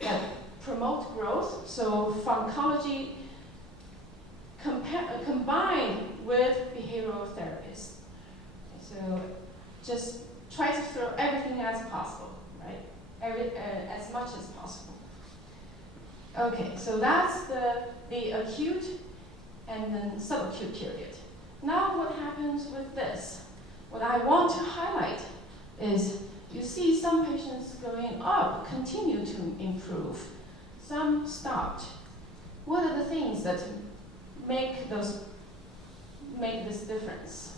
that promote growth. So pharmacology combined with behavioral therapies. So just try to throw everything as possible, right? As much as possible. Okay, so that's the acute and then subacute period. Now what happens with this? What I want to highlight is you see some patients going up, continue to improve. Some stopped. What are the things that make this difference?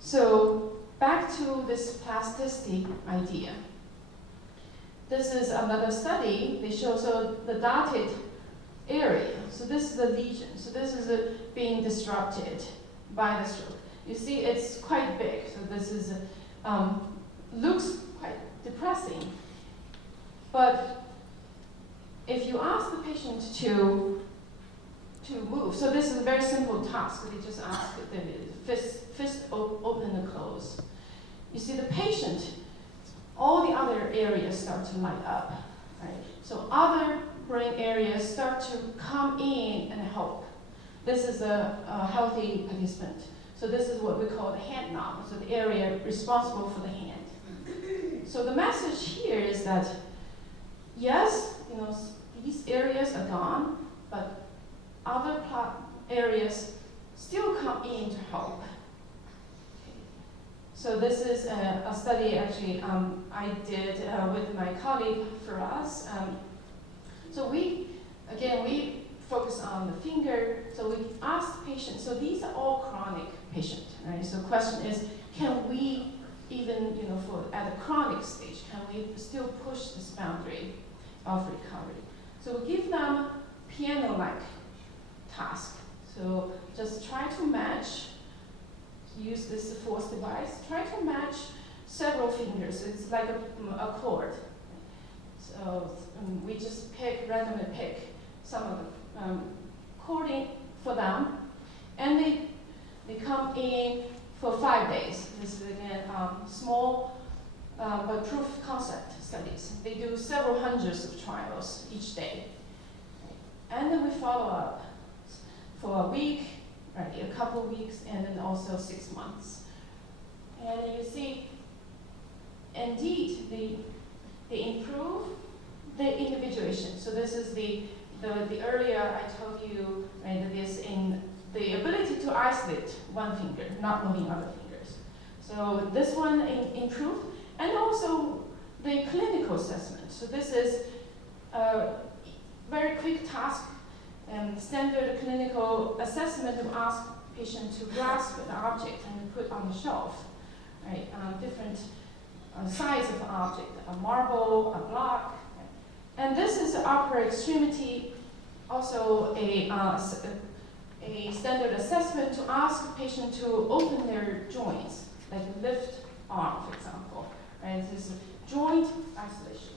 So back to this plasticity idea. this is another study. They show so the dotted area. So this is the lesion. So this is being disrupted by the stroke. You see, it's quite big. So this is looks quite depressing. But if you ask the patient to move, so this is a very simple task. They just ask the fist open and close. You see, the patient, all the other areas start to light up, right? So other brain areas start to come in and help. This is a healthy participant. So this is what we call the hand knob, so the area responsible for the hand. So the message here is that, yes, these areas are gone, but other areas still come in to help. So this is a study actually I did with my colleague for us. So we focus on the finger. So we asked patients, so these are all chronic patients, right? So the question is, can we even, at a chronic stage, can we still push this boundary of recovery? So we give them piano-like task. So just try to match, use this force device, try to match several fingers. It's like a chord. So we just randomly pick some of the chording for them, and they come in for 5 days. This is again small but proof of concept studies. They do several hundreds of trials each day. And then we follow up for a week, right, a couple of weeks, and then also 6 months. And you see, indeed, they improve the individuation. So this is the earlier I told you, right, that is in the ability to isolate one finger, not moving other fingers. So this one improved, and also the clinical assessment. So this is a very quick task and standard clinical assessment to ask patient to grasp an object and put on the shelf, right? Different size of object, a marble, a block. And this is the upper extremity, also a standard assessment to ask the patient to open their joints, like a lift arm, for example. Right? This is joint isolation.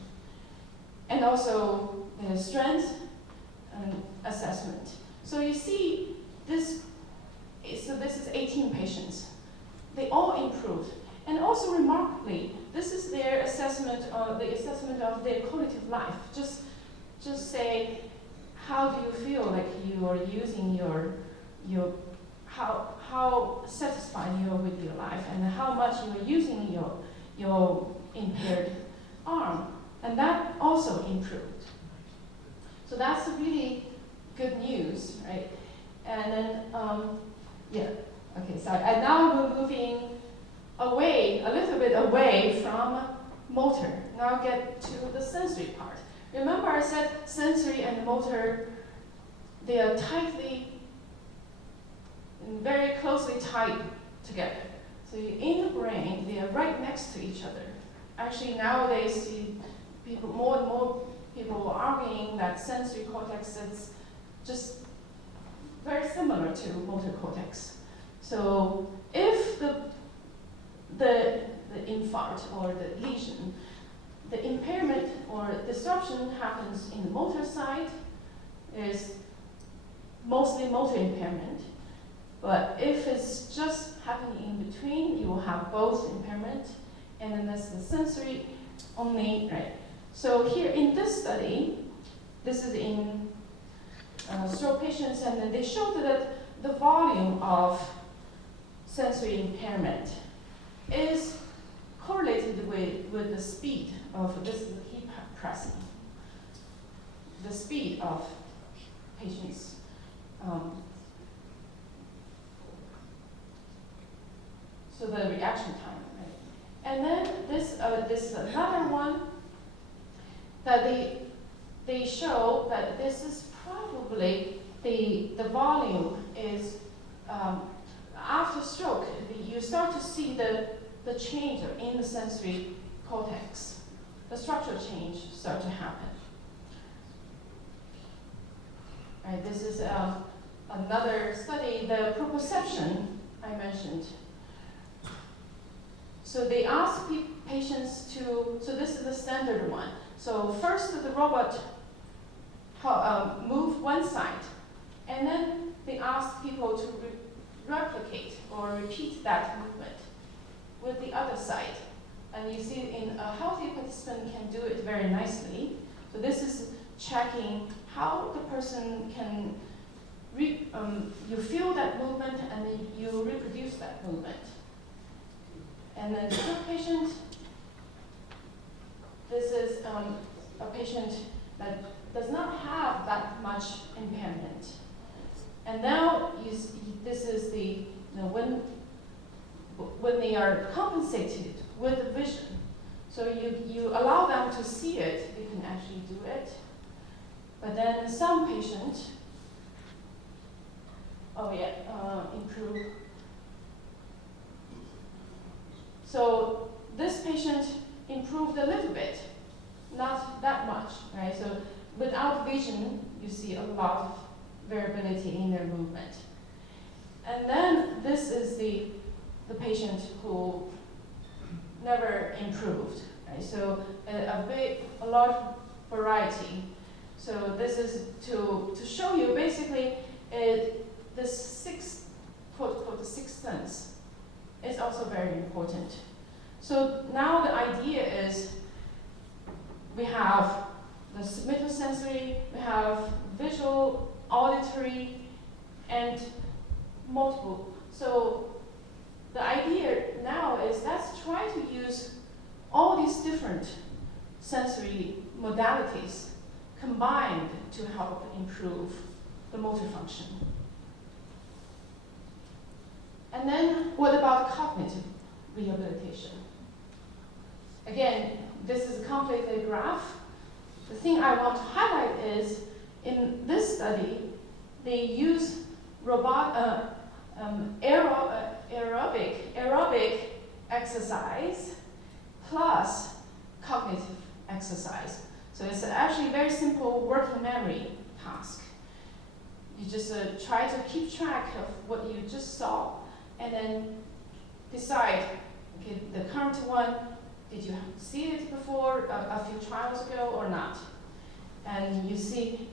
And also the strength assessment. So you see, this is 18 patients. They all improved. And also remarkably, this is their assessment of their quality of life. Just say, how do you feel like you are using your how satisfied you are with your life, and how much you are using your impaired arm, and that also improved. So that's really good news, right? And then sorry. And now we're moving away, a little bit away from motor. Now get to the sensory part. Remember I said sensory and motor, they are tightly and very closely tied together. So in the brain, they are right next to each other. Actually nowadays, more and more people are arguing that sensory cortex is just very similar to motor cortex. So if the infarct or the lesion, the impairment or disruption happens in the motor side, is mostly motor impairment. But if it's just happening in between, you will have both impairment, and then there's the sensory only, right? So here in this study, this is in stroke patients, and then they showed that the volume of sensory impairment is correlated with the speed of, this is the key pressing, the speed of patients' so the reaction time, right? And then this is another one that they show that this is probably the volume is after stroke, you start to see the change in the sensory cortex. the structural change start to happen. Right, this is another study, the proprioception I mentioned. So they ask patients to, so this is the standard one. So first the robot move one side, and then they ask people to replicate or repeat that movement with the other side. And you see in a healthy participant can do it very nicely. So this is checking how the person can, you feel that movement and then you reproduce that movement. And then the third patient, this is a patient that does not have that much impairment. And now this is the, when they are compensated with the vision. So you allow them to see it, they can actually do it. But then some patients, improve. So this patient improved a little bit, not that much, right? So without vision, you see a lot of variability in their movement. And then this is the patient who never improved, right? So a lot of variety. So this is to show you basically this sixth, quote, the sixth sense is also very important. So now the idea is we have the somatosensory, we have visual, auditory, and multiple. So the idea now is let's try to use all these different sensory modalities combined to help improve the motor function. And then what about cognitive rehabilitation? Again, this is a complicated graph. The thing I want to highlight is in this study, they use aerobic exercise plus cognitive exercise. So it's actually a very simple working memory task. You just try to keep track of what you just saw and then decide, okay, the current one, did you see it before a few trials ago or not? And you see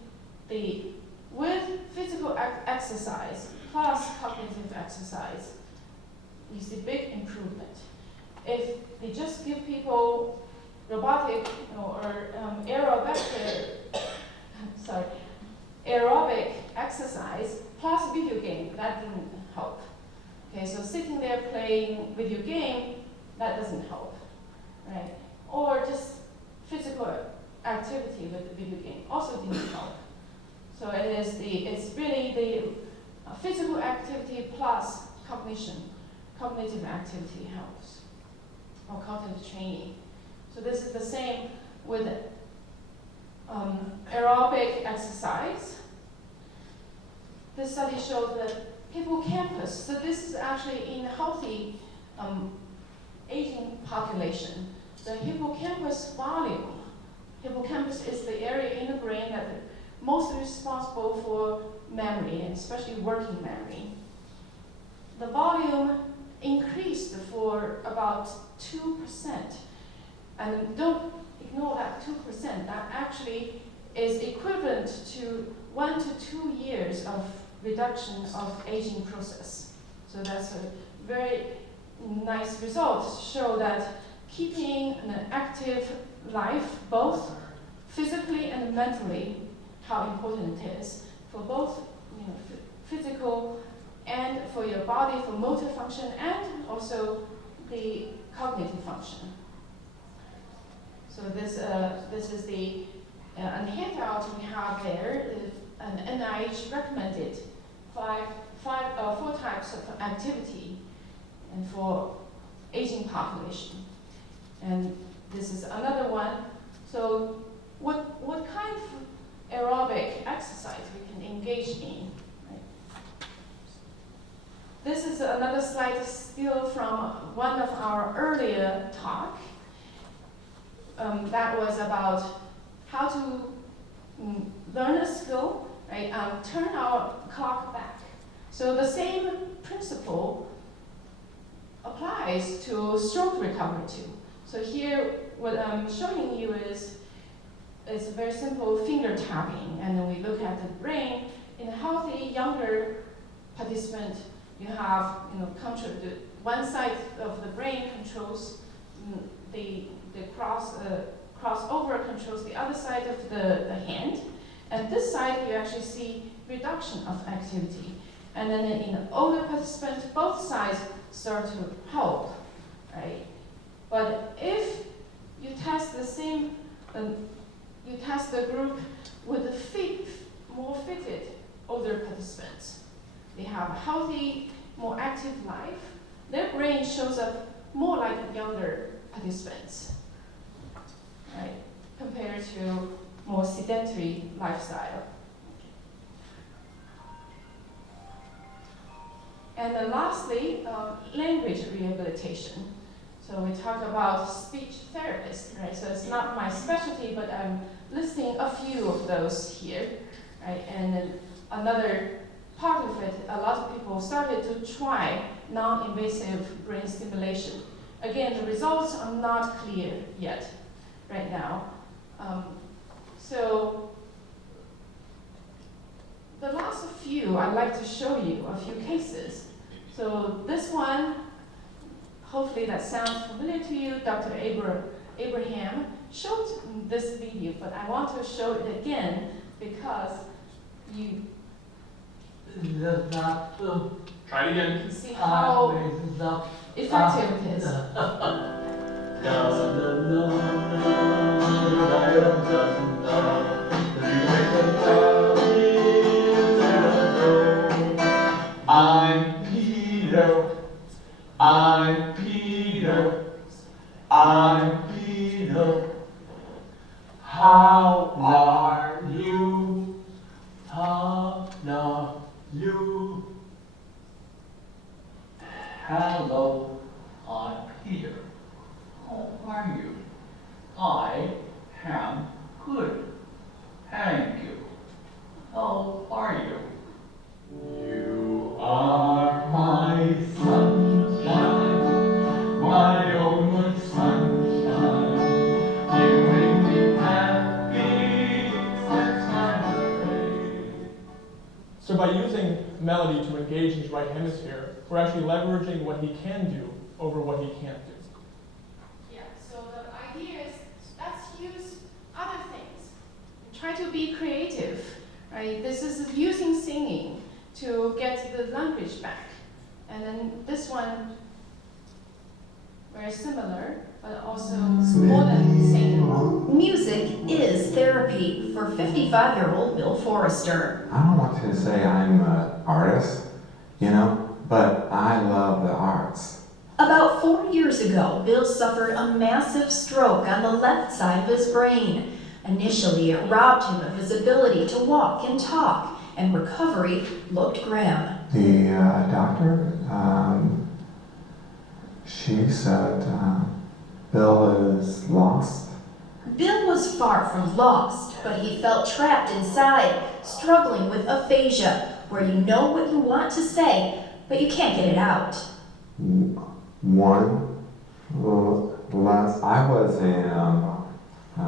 with physical exercise plus cognitive exercise, you see big improvement. If they just give people robotic or aerobic exercise plus video game, that didn't help. Okay, so sitting there playing video game, that doesn't help, right? Or just physical activity with the video game also didn't help. So it's really the physical activity plus cognitive activity helps, or cognitive training. So this is the same with aerobic exercise. This study showed that hippocampus, so this is actually in a healthy aging population, the hippocampus volume. Hippocampus is the area in the brain that is mostly responsible for memory, and especially working memory. The volume increased for about 2%. And don't ignore that 2%. That actually is equivalent to 1 to 2 years of reduction of aging process. So that's a very nice result to show that keeping an active life, both physically and mentally, how important it is for both physical and for your body, for motor function, and also the cognitive function. So this is the handout we have there, an NIH recommended 4 types of activity and for aging population. And this is another one. So what kind of aerobic exercise we can engage in? Right? This is another slide still from one of our earlier talk. that was about how to learn a skill, right? Turn our clock back. So the same principle applies to stroke recovery too. So here, what I'm showing you is very simple finger tapping, and then we look at the brain. In a healthy younger participant, you have one side of the brain controls the crossover controls the other side of the hand, and this side you actually see reduction of activity. And then in an older participant, both sides start to help, right? But if you test the same, you test the group with the more fitted older participants. They have a healthy, more active life. Their brain shows up more like younger participants, right? Compared to more sedentary lifestyle. And then lastly, language rehabilitation. So we talk about speech therapists, right? So it's not my specialty, but I'm listing a few of those here, right? And then another part of it, a lot of people started to try non-invasive brain stimulation. Again, the results are not clear yet, right now. So the last few, I'd like to show you a few cases. So this one, hopefully that sounds familiar to you. Dr. Abraham showed this video, but I want to show it again because you Try it again. see how effective it is. I'm Peter. I'm Peter. I'm Peter. How are you? How are you? Hello, I'm Peter. How are you? I am good. Thank you. How are you? You are my sunshine, my only sunshine. You make me happy since I'm away. So by using melody to engage his right hemisphere, we're actually leveraging what he can do over what he can't do. Yeah, so the idea is let's use other things. Try to be creative, right? This is using singing to get the language back. And then this one, very similar, but also more than singing. Music is therapy for 55-year-old Bill Forrester. I don't want to say I'm an artist, but I love the arts. About 4 years ago, Bill suffered a massive stroke on the left side of his brain. Initially, it robbed him of his ability to walk and talk, and recovery looked grim. The doctor, she said Bill is lost. Bill was far from lost, but he felt trapped inside, struggling with aphasia, where you know what you want to say, but you can't get it out. I was a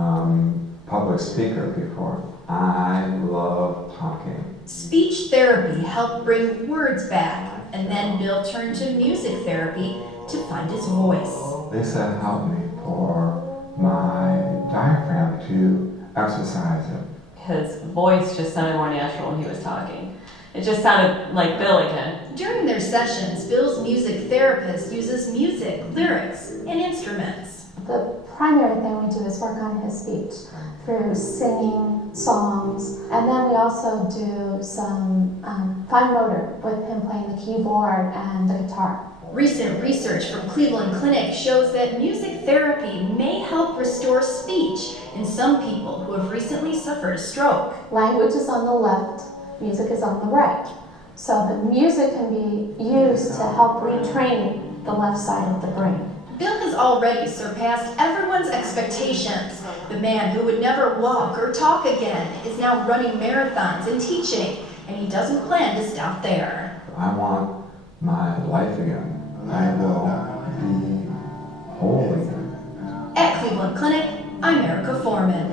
public speaker before. I love talking. Speech therapy helped bring words back, and then Bill turned to music therapy to find his voice. They said help me for my diaphragm to exercise it. His voice just sounded more natural when he was talking. It just sounded like Bill again. During their sessions, Bill's music therapist uses music, lyrics, and instruments. The primary thing we do is work on his speech through singing songs, and then we also do some fine motor with him playing the keyboard and the guitar. Recent research from Cleveland Clinic shows that music therapy may help restore speech in some people who have recently suffered a stroke. Language is on the left, music is on the right. So the music can be used to help retrain the left side of the brain. Bill has already surpassed everyone's expectations. The man who would never walk or talk again is now running marathons and teaching, and he doesn't plan to stop there. I want my life again. I will be whole again. At Cleveland Clinic, I'm Erica Foreman.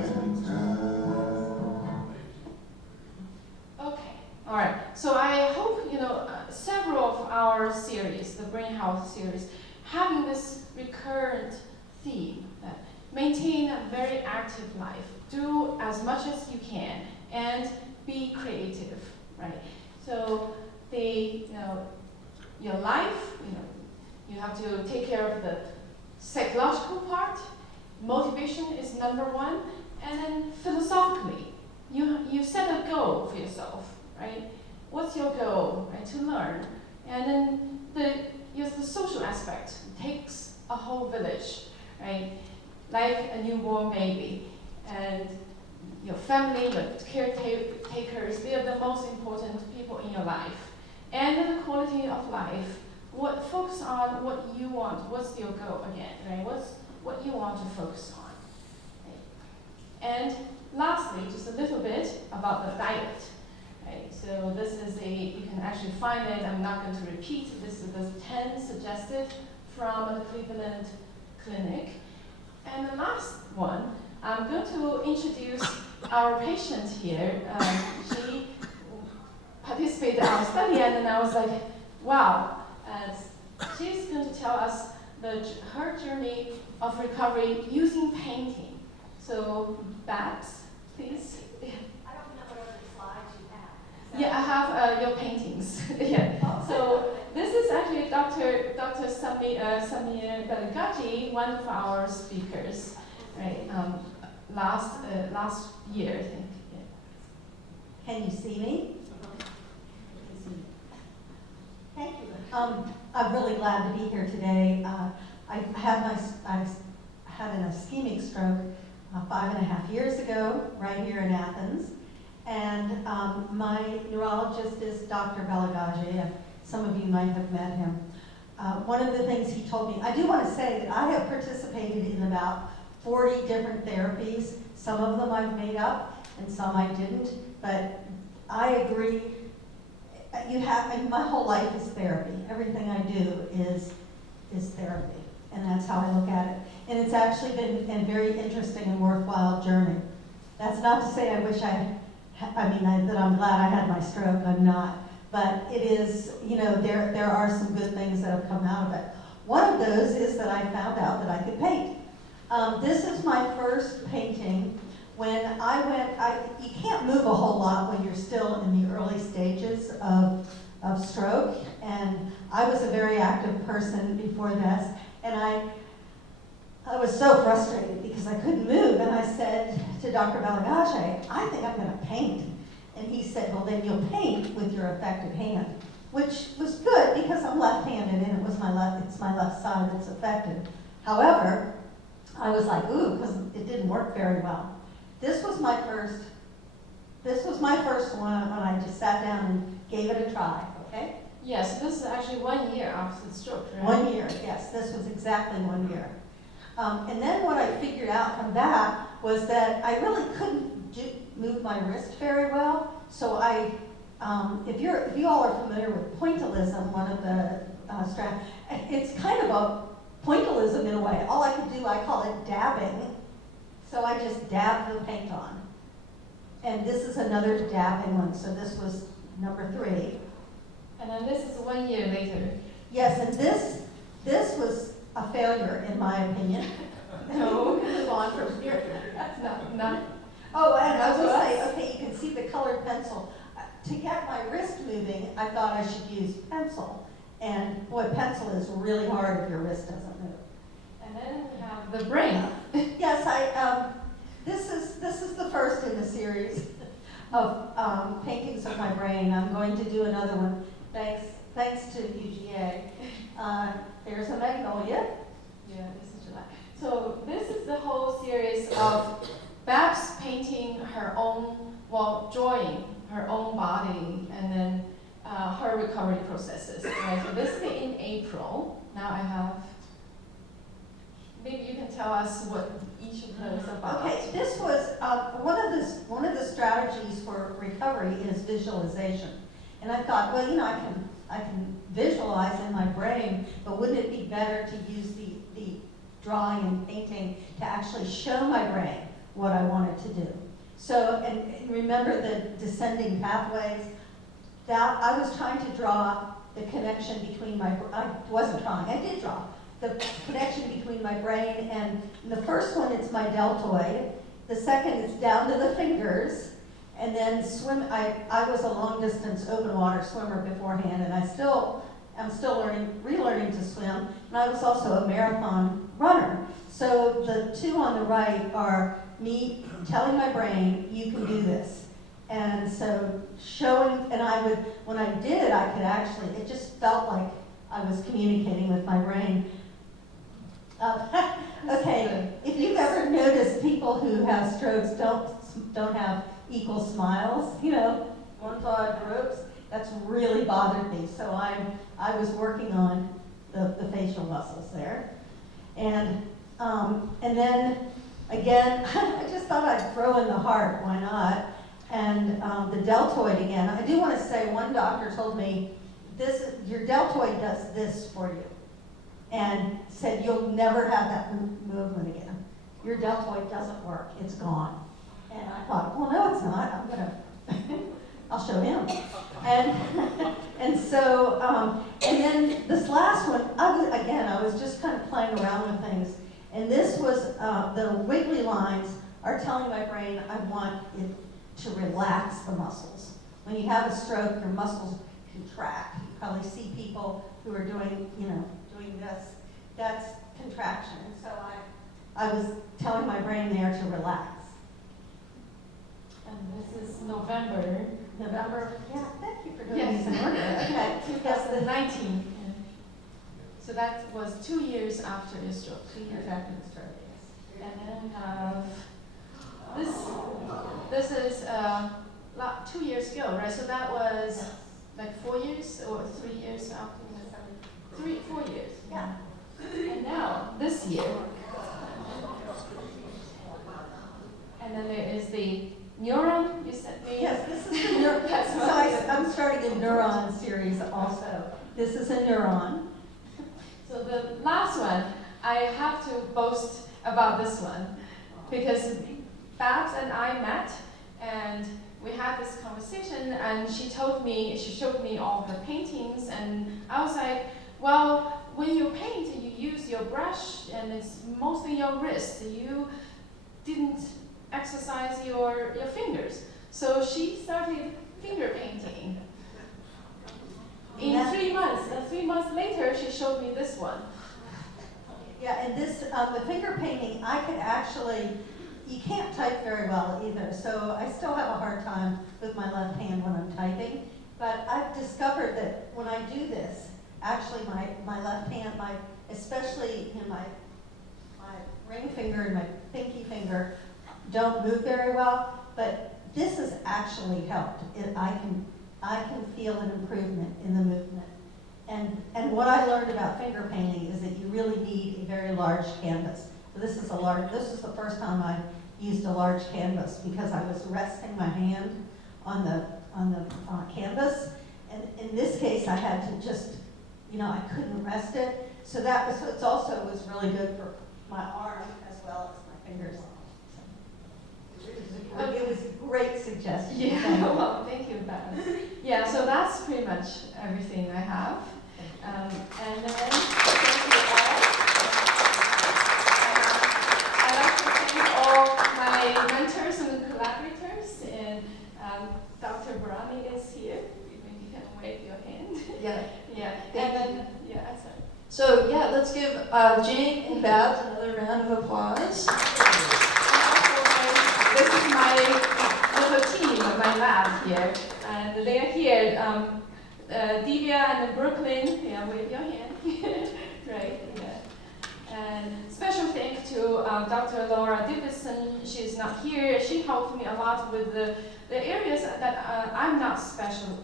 Okay, all right. So I hope, several of our series, the Brain Health series, having this recurrent theme that maintain a very active life, do as much as you can, and be creative, right? So your life, you have to take care of the psychological part. Motivation is number one, and then philosophically, you set a goal for yourself, right? What's your goal, right? To learn, and then the social aspect. It takes a whole village, right? Like a newborn baby, and your family, your caretakers, they are the most important people in your life. And then the quality of life. Focus on what you want. What's your goal again, right? What you want to focus on. Right? And lastly, just a little bit about the diet. Right? So this is you can actually find it. I'm not going to repeat. This is the 10 suggested from the Cleveland Clinic. And the last one, I'm going to introduce our patient here. She participated in our study, and then I was like, wow. She's going to tell us her journey of recovery using painting. So, Babs, please. I don't know what other slides you have. Yeah, I have your paintings. Yeah. So this is actually Dr. Samir Balagaji, one of our speakers, right? Last year, I think. Yeah. Can you see me? Thank you. I'm really glad to be here today. I had an ischemic stroke 5.5 years ago, right here in Athens. And my neurologist is Dr. Balagaji. Some of you might have met him. One of the things he told me, I do want to say that I have participated in about 40 different therapies. Some of them I've made up and some I didn't, but I agree. My whole life is therapy. Everything I do is therapy, and that's how I look at it. And it's actually been a very interesting and worthwhile journey. That's not to say I wish that I'm glad I had my stroke. I'm not, but it is. There are some good things that have come out of it. One of those is that I found out that I could paint. This is my first painting. When you can't move a whole lot when you're still in the early stages of stroke, and I was a very active person before this, and I was so frustrated because I couldn't move, and I said to Dr. Balagaji, I think I'm going to paint. And he said, well, then you'll paint with your affected hand, which was good because I'm left-handed, and it's my left side that's affected. However, I was like, ooh, because it didn't work very well. This was my first one when I just sat down and gave it a try, okay? Yes, this is actually 1 year after the stroke, right? 1 year, yes, this was exactly 1 year. And then what I figured out from that was that I really couldn't move my wrist very well. So if you all are familiar with pointillism, one of the strands, it's kind of a pointillism in a way. All I could do, I call it dabbing. So I just dabbed the paint on. And this is another dabbing one, so this was number 3. And then this is 1 year later. Yes, and this was a failure in my opinion. No, move on from here. That's not. Oh, and I will say, okay, you can see the colored pencil. To get my wrist moving, I thought I should use pencil. And boy, pencil is really hard if your wrist doesn't move. And then we have the brain. Yes, this is the first in the series of paintings of my brain. I'm going to do another one. Thanks to UGA. There's a magnolia. Yeah, this is July. So this is the whole series of Babs painting her own, drawing her own body, and then her recovery processes. Right? So this is in April. Now I have tell us what each of those about. Okay, this was, one of the strategies for recovery is visualization. And I thought, well, I can visualize in my brain, but wouldn't it be better to use the drawing and painting to actually show my brain what I wanted to do? So, and remember the descending pathways? That I was trying to draw the connection between I wasn't trying, I did draw the connection between my brain and the first one, it's my deltoid. The second is down to the fingers. And then I was a long distance open water swimmer beforehand, and I'm still relearning to swim. And I was also a marathon runner. So the two on the right are me telling my brain, you can do this. And so showing, and when I did, I could actually, it just felt like I was communicating with my brain. Okay, if you've ever noticed people who have strokes don't have equal smiles, one broad groups, that's really bothered me. So I was working on the facial muscles there. And then again, I just thought I'd throw in the heart, why not? And the deltoid again. I do want to say one doctor told me, your deltoid does this for you. And said, you'll never have that movement again. Your deltoid doesn't work, it's gone. And I thought, well, no, it's not. I'll show him. And so, and then this last one, I was just kind of playing around with things. And this was, the wiggly lines are telling my brain I want it to relax the muscles. When you have a stroke, your muscles contract. You probably see people who are doing this. That's contraction. And so I was telling my brain there to relax. And this is November. Yeah, thank you for doing Yes. this in order. Okay. 2019. So that was 2 years after your stroke. 2 years after the stroke, yes. And then we have this is 2 years ago, right? So that was like 4 years or 3 years after? 4 years. Yeah. And now, this year. And then there is the neuron, you sent me? Yes, this is the neuron. So I'm starting a neuron series also. This is a neuron. So the last one, I have to boast about this one because Babs and I met and we had this conversation and she showed me all her paintings and I was like, well, when you paint, you use your brush and it's mostly your wrist. You didn't exercise your fingers. So she started finger painting. In 3 months, 3 months later, she showed me this one. Yeah, and this, the finger painting, I could actually, you can't type very well either, so I still have a hard time with my left hand when I'm typing. But I've discovered that when I do this, actually my left hand, especially in my ring finger and my pinky finger, don't move very well, but this has actually helped. I can feel an improvement in the movement. And what I learned about finger painting is that you really need a very large canvas. So this is the first time I used a large canvas because I was resting my hand on the canvas. And in this case, I had to just, I couldn't rest it. So it also was really good for my arm as well as my fingers. It was a great suggestion. Yeah, well, thank you, Beth. Yeah, so that's pretty much everything I have. And then, thank you all. I'd like to thank all my mentors and collaborators. And Dr. Barani is here. Maybe you can wave your hand. Yeah. Yeah. And then, yeah, sorry. So yeah, let's give Jane and Babs another round of applause. This is my little team, my lab here, and they are here. Divya and Brooklyn, yeah, wave your hand, right, yeah. And special thanks to Dr. Laura Davidson. She's not here. She helped me a lot with the areas that I'm not special.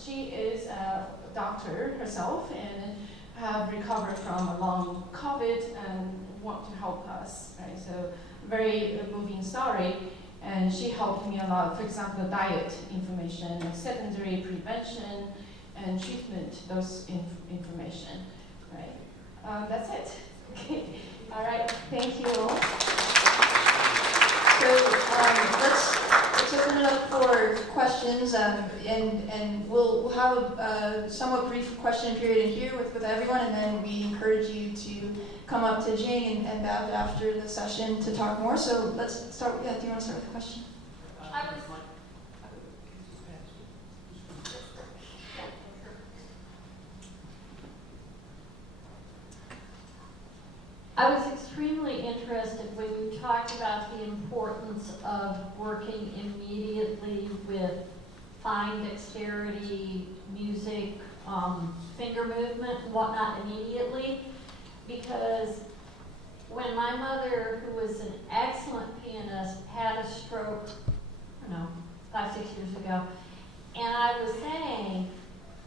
She is a doctor herself and have recovered from a long COVID and want to help us, right? So very moving story, and she helped me a lot. For example, diet information, secondary prevention, and treatment, those information, right? That's it. Okay. All right. Thank you. So let's open it up for questions, and we'll have a somewhat brief question period in here with everyone, and then we encourage you to come up to Jing and Bev after the session to talk more. So let's start. Yeah, do you want to start with the question? I was extremely interested when you talked about the importance of working immediately with fine dexterity, music, finger movement, and whatnot immediately, because when my mother, who was an excellent pianist, had a stroke, I don't know, 5, 6 years ago, and I was saying,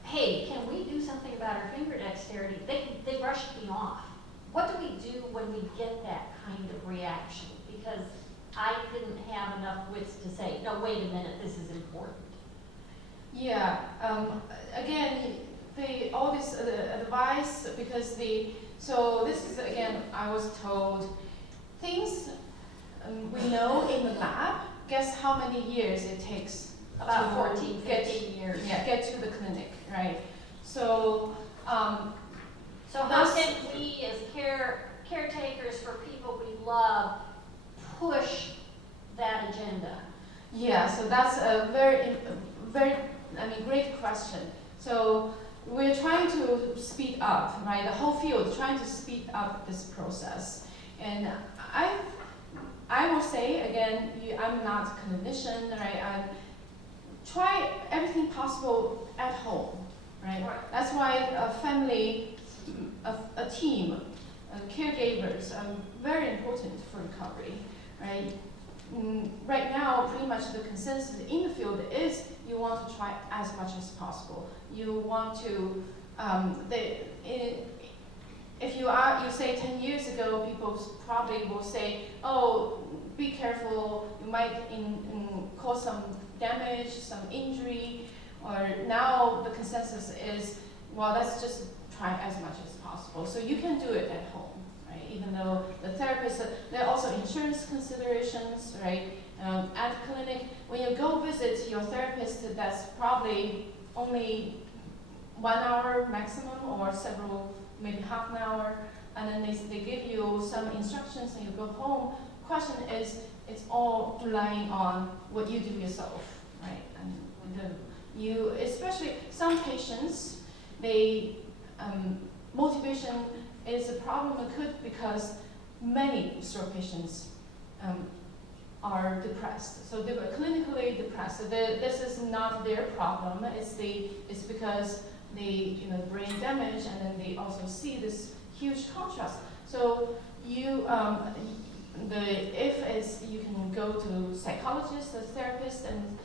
hey, can we do something about her finger dexterity? They brushed me off. What do we do when we get that kind of reaction? Because I didn't have enough wits to say, no, wait a minute, this is important. Yeah. Again, all this advice, because so this is, again, I was told things we know in the lab. Guess how many years it takes? About 14, 15 years. Yeah, get to the clinic, right? So. So how can we, as caretakers for people we love, push that agenda? Yeah, so that's a very, great question. So we're trying to speed up, right? The whole field trying to speed up this process. And I will say again, I'm not a clinician, right? I try everything possible at home, right? That's why a family. A team, caregivers are very important for recovery, right? Right now, pretty much the consensus in the field is you want to try as much as possible. You want to, if you say 10 years ago, people probably will say, oh, be careful, you might cause some damage, some injury, or now the consensus is, well, let's just try as much as possible. So you can do it at home, right? Even though the therapist, there are also insurance considerations, right? At the clinic, when you go visit your therapist, that's probably only 1 hour maximum or several, maybe half an hour, and then they give you some instructions and you go home. Question is, it's all relying on what you do yourself, right? And especially some patients, motivation is a problem because many stroke patients are depressed. So they were clinically depressed. So this is not their problem. It's because the brain damage, and then they also see this huge contrast. So you can go to psychologists, a therapist, and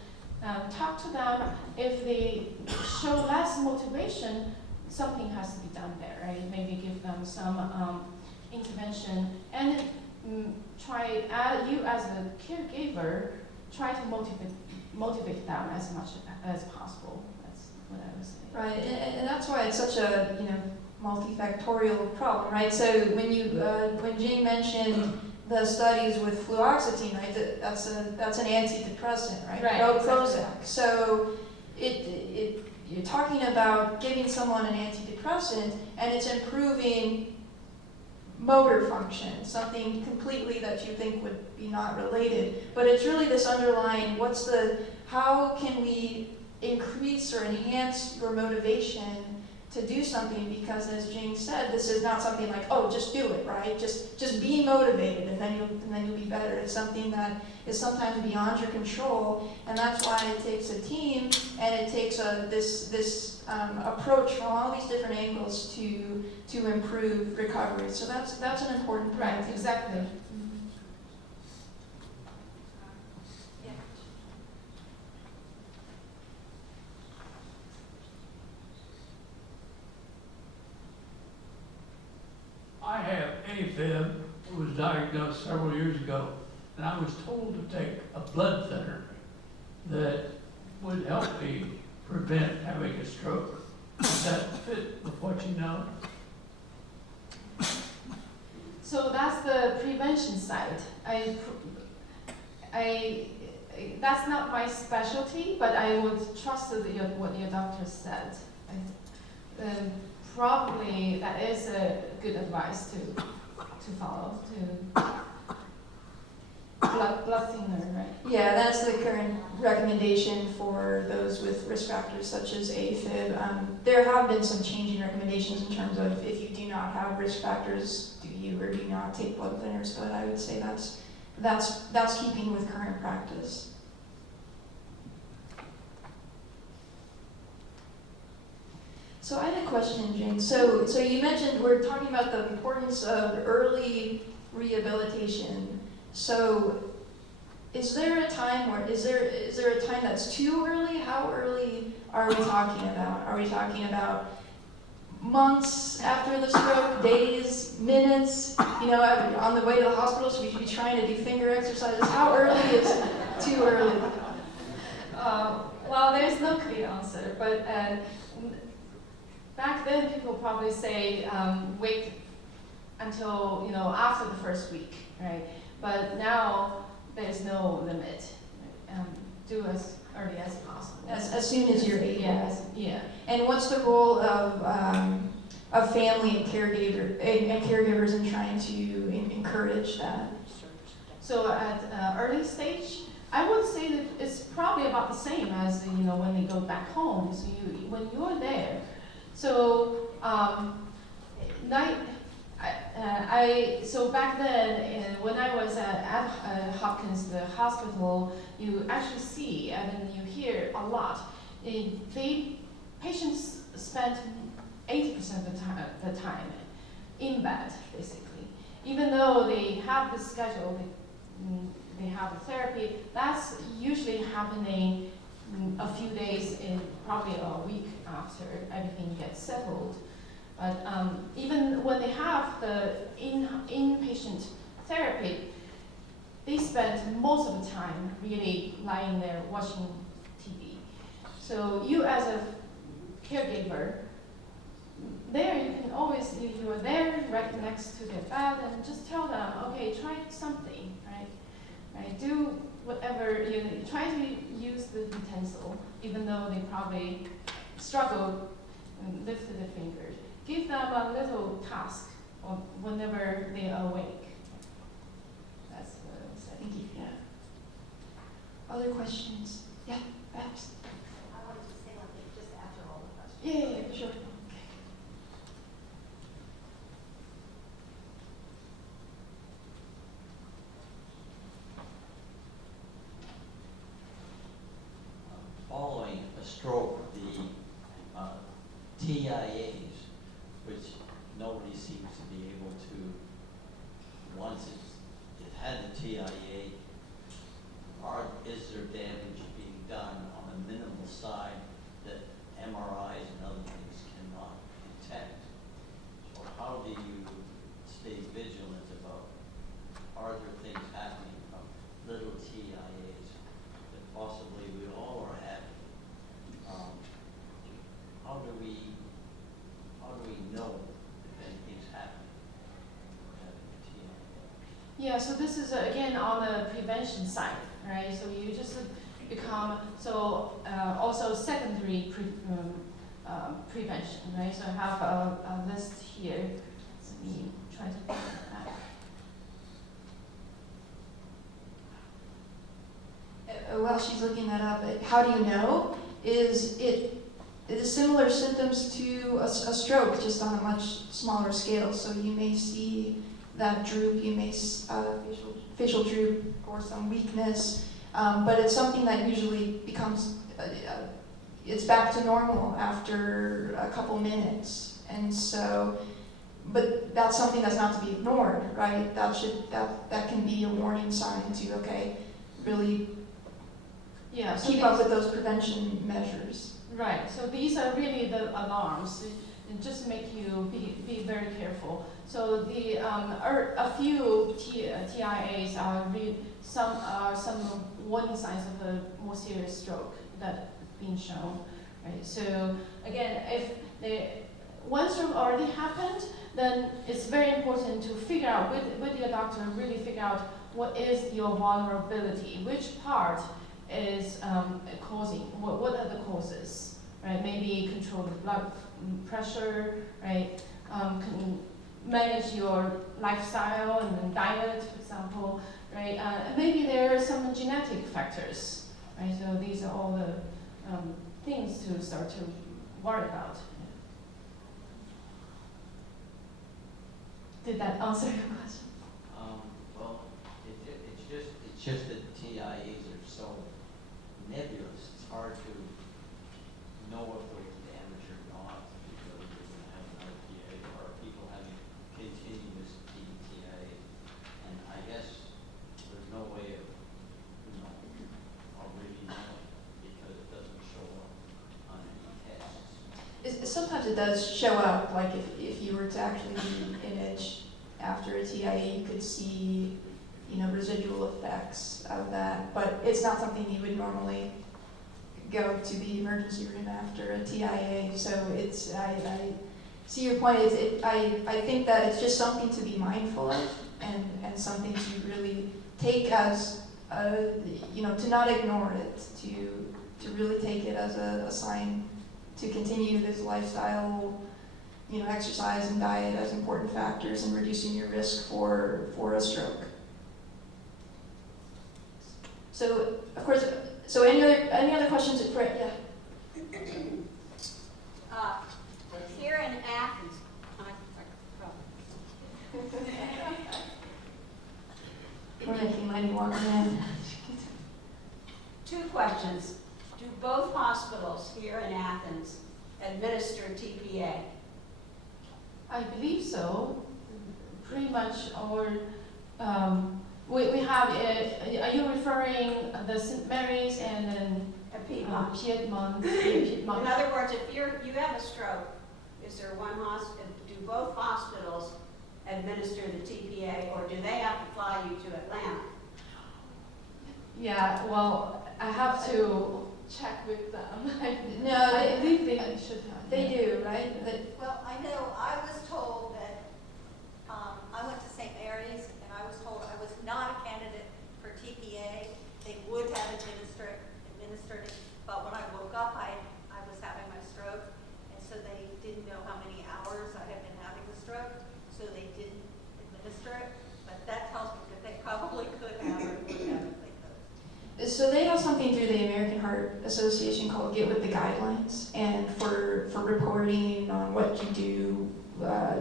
talk to them. If they show less motivation, something has to be done there, right? Maybe give them some intervention, and you as a caregiver, try to motivate them as much as possible. That's what I would say. Right, and that's why it's such a multifactorial problem, right? So when Jing mentioned the studies with fluoxetine, right? That's an antidepressant, right? Right. Prozac. So you're talking about giving someone an antidepressant, and it's improving motor function, something completely that you think would be not related. But it's really this underlying, how can we increase or enhance your motivation to do something? Because as Jing said, this is not something like, oh, just do it, right? Just be motivated, and then you'll be better. It's something that is sometimes beyond your control, and that's why it takes a team, and it takes this approach from all these different angles to improve recovery. So that's an important point. Right, exactly. I have AFib, was diagnosed several years ago, and I was told to take a blood thinner that would help me prevent having a stroke. Does that fit with what you know? So that's the prevention side. That's not my specialty, but I would trust what your doctor said. Probably that is a good advice to follow. Blood thinner, right? Yeah, that's the current recommendation for those with risk factors such as AFib. There have been some changing recommendations in terms of if you do not have risk factors, do you or do not take blood thinners, but I would say that's keeping with current practice. So I had a question, Jane. So you mentioned we're talking about the importance of early rehabilitation. So is there a time is there a time that's too early? How early are we talking about? Are we talking about months after the stroke, days, minutes? You know, on the way to the hospital, should we be trying to do finger exercises? How early is too early? Well, there's no clear answer, but back then people probably say wait until after the first week, right? But now there's no limit. Do as early as possible. As soon as you're able. Yes. Yeah. And what's the role of family and caregivers in trying to encourage that? So at early stage, I would say that it's probably about the same as when they go back home. So when you're there, so so back then when I was at Hopkins, the hospital, you actually see and you hear a lot. Patients spend 80% of the time in bed, basically. Even though they have the schedule, they have the therapy, that's usually happening a few days, probably a week after everything gets settled. But even when they have the inpatient therapy, they spend most of the time really lying there watching TV. So you as a caregiver, there you can always, you are there right next to their bed and just tell them, okay, try something, right? Do whatever, try to use the utensil, even though they probably struggle and lift their fingers. Give them a little task whenever they are awake. That's what I would say. Thank you. Yeah. Other questions? Yeah, perhaps. I wanted to say one thing just after all the questions. Yeah, sure. Following a stroke, the TIAs, which nobody seems to be able to, once it's had the TIA, is there damage being done on the minimal side that MRIs and other things cannot detect? So how do you stay vigilant about, are there things happening from little TIAs that possibly we all are having? How do we know if anything's happening? Yeah, so this is again on the prevention side, right? So you just become also secondary prevention, right? So I have a list here. Let me try to put it back. While she's looking that up, how do you know? It is similar symptoms to a stroke, just on a much smaller scale. So you may see that droop, you may facial droop or some weakness, but it's something that usually becomes it's back to normal after a couple minutes, and so. But that's something that's not to be ignored, right? That can be a warning sign to really keep up with those prevention measures. Right, so these are really the alarms. It just make you be very careful. So a few TIAs are some warning signs of a more serious stroke that being shown, right? So again, if one stroke already happened, then it's very important to figure out with your doctor, really figure out what is your vulnerability, which part is causing, what are the causes, right? Maybe control the blood pressure, right? Manage your lifestyle and then diet, for example, right? Maybe there are some genetic factors, right? So these are all the things to start to worry about. Did that answer your question? Well, it's just that TIAs are so nebulous. It's hard to know if they're damaged or not because you're going to have another TIA or people having continuous TIA. And I guess there's no way of, really knowing because it doesn't show up on any tests. Sometimes it does show up, like if you were to actually do image after a TIA, you could see, residual effects of that. But it's not something you would normally go to the emergency room after a TIA. So I see your point. I think that it's just something to be mindful of and something to really take as, to not ignore it, to really take it as a sign to continue this lifestyle, exercise and diet as important factors in reducing your risk for a stroke. So, of course, any other questions? Yeah. Here in Athens, We're making money walking in. 2 questions. Do both hospitals here in Athens administer TPA? I believe so. Pretty much our, we have, are you referring the St. Mary's and then Piedmont. Piedmont? In other words, if you have a stroke, is there one hospital, do both hospitals administer the TPA or do they have to fly you to Atlanta? Yeah, well, I have to check with them. No, I believe they should have. They do, right? Well, I know I was told that, I went to St. Mary's and I was told I was not a candidate for TPA. They would have administered it, but when I woke up, I was having my stroke, and so they didn't know how many hours I had been having the stroke, so they didn't administer it. But that tells me that they probably could have or would have if they could. So they have something through the American Heart Association called Get With the Guidelines, and for reporting on what you do,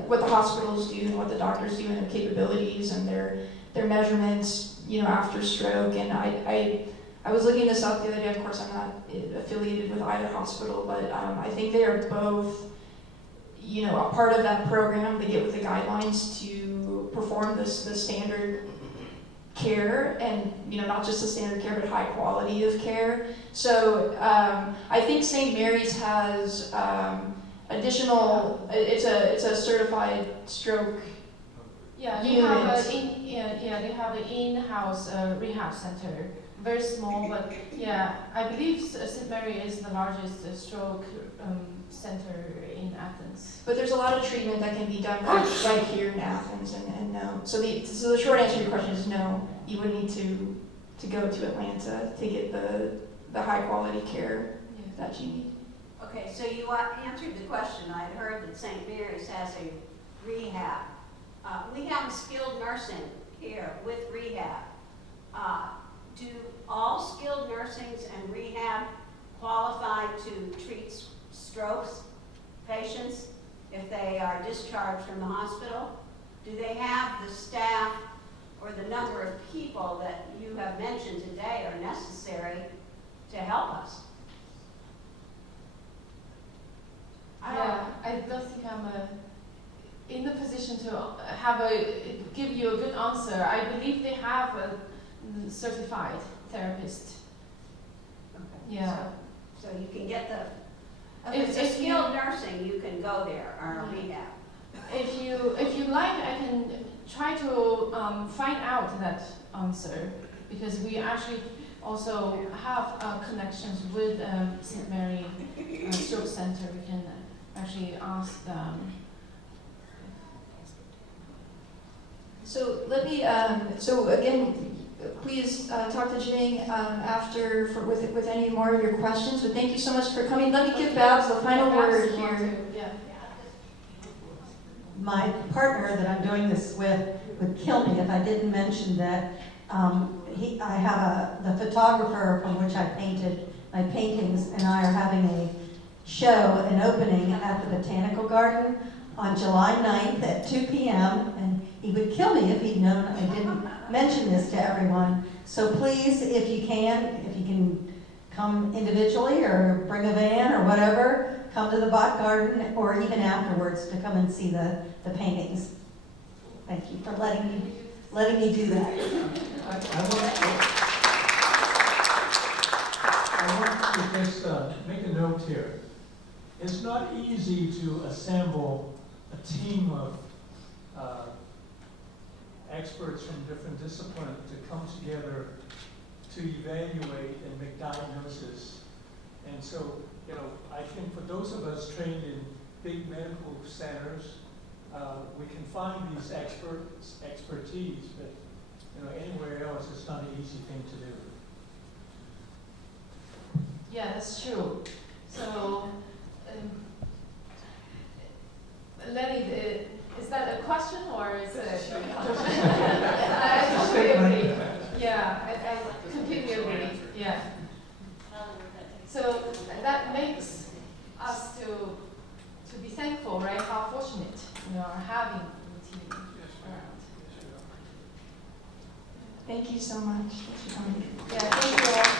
what the hospitals do, and what the doctors do, and their capabilities and their measurements, after stroke. And I was looking this up the other day. Of course, I'm not affiliated with either hospital, but I think they are both, a part of that program. They Get With the Guidelines to perform the standard care, and not just the standard care but high quality of care. So I think St. Mary's has additional, it's a certified stroke Yeah, they unit. they have an in-house rehab center. Very small, but yeah, I believe St. Mary is the largest stroke center in Athens. But there's a lot of treatment that can be done right here in Athens, and no. So the short answer to your question is no. You would need to go to Atlanta to get the high quality care that you need. Okay, so you answered the question. I had heard that St. Mary's has a rehab. We have skilled nursing here with rehab. Do all skilled nursings and rehab qualify to treat strokes patients if they are discharged from the hospital? Do they have the staff or the number of people that you have mentioned today are necessary to help us? I don't think I'm in the position to give you a good answer. I believe they have a certified therapist. Okay. Yeah. So you can get the, If if it's skilled nursing, you can go there or rehab. if you like, I can try to find out that answer, because we actually also have connections with St. Mary Stroke Center. We can actually ask them. So let me, so again, please talk to Jing after with any more of your questions, but thank you so much for coming. Let me give Babs the final word here. Yeah. My partner that I'm doing this with would kill me if I didn't mention that I have the photographer from which I painted my paintings, and I are having a show, an opening at the Botanical Garden on July 9th at 2 p.m. And he would kill me if he'd known I didn't mention this to everyone. So please, if you can come individually or bring a van or whatever, come to the Bot Garden, or even afterwards to come and see the paintings. Thank you for letting me do that. I want to just make a note here. It's not easy to assemble a team of experts from different disciplines to come together to evaluate and make diagnosis. And so, I think for those of us trained in big medical centers, we can find these expertise, but anywhere else, it's not an easy thing to do. Yeah, that's true. So, Lenny, is that a question or is it? I completely agree. Yeah, I completely agree. Yeah. So that makes us to be thankful, right? How fortunate we are having the team around. Thank you so much for coming. Yeah, thank you all.